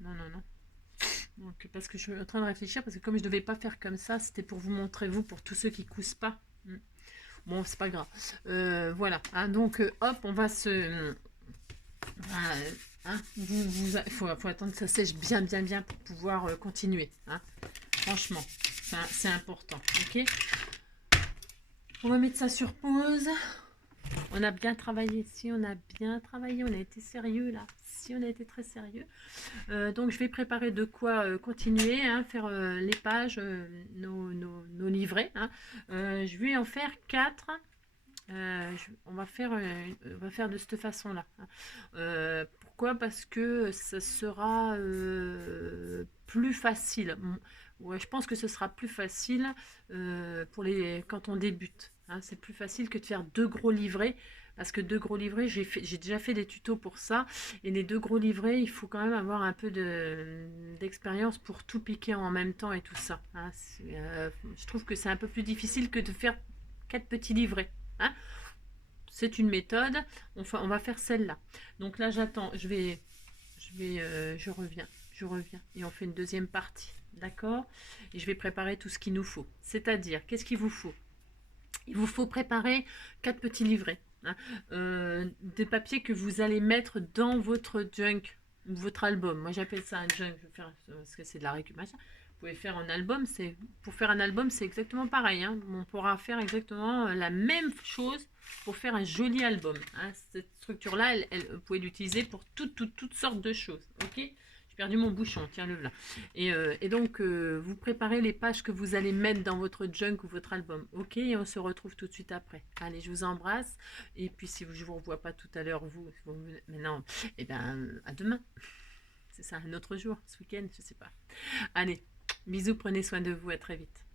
Non. Donc, parce que je suis en train de réfléchir, parce que comme je ne devais pas faire comme ça, c'était pour vous montrer, vous, pour tous ceux qui cousent pas. Bon, c'est pas grave. Voilà. Hein, donc, hop, on va se... hein, il faut attendre que ça sèche bien pour pouvoir continuer. Hein. Franchement, c'est important. Ok. On va mettre ça sur pause. On a bien travaillé ici, on a bien travaillé, on a été sérieux là. Si, on a été très sérieux. Donc je vais préparer de quoi continuer, hein, faire les pages, nos livrets. Hein. Je vais en faire 4. On va faire de cette façon-là, hein. Pourquoi? Parce que ça sera plus facile. Ouais, je pense que ce sera plus facile quand on débute, hein. C'est plus facile que de faire deux gros livrets. Parce que deux gros livrets, j'ai déjà fait des tutos pour ça. Et les deux gros livrets, il faut quand même avoir un peu d'expérience pour tout piquer en même temps et tout ça, hein. Je trouve que c'est un peu plus difficile que de faire quatre petits livrets, hein. C'est une méthode. On va faire celle-là. Donc là, j'attends. Je reviens. Et on fait une deuxième partie. D'accord? Et je vais préparer tout ce qu'il nous faut. C'est-à-dire, qu'est-ce qu'il vous faut? Il vous faut préparer quatre petits livrets, hein. Des papiers que vous allez mettre dans votre junk, votre album. Moi, j'appelle ça un junk, parce que c'est de la récupération. Vous pouvez faire un album, pour faire un album, c'est exactement pareil, hein. On pourra faire exactement la même chose pour faire un joli album, hein. Cette structure-là, vous pouvez l'utiliser pour toutes sortes de choses. Ok? J'ai perdu mon bouchon, tiens, le voilà. Et donc, vous préparez les pages que vous allez mettre dans votre junk ou votre album. Ok? Et on se retrouve tout de suite après. Allez, je vous embrasse. Et puis, si je ne vous revois pas tout à l'heure, maintenant, eh bien, à demain. C'est ça, un autre jour, ce week-end, je sais pas. Allez, bisous, prenez soin de vous, à très vite.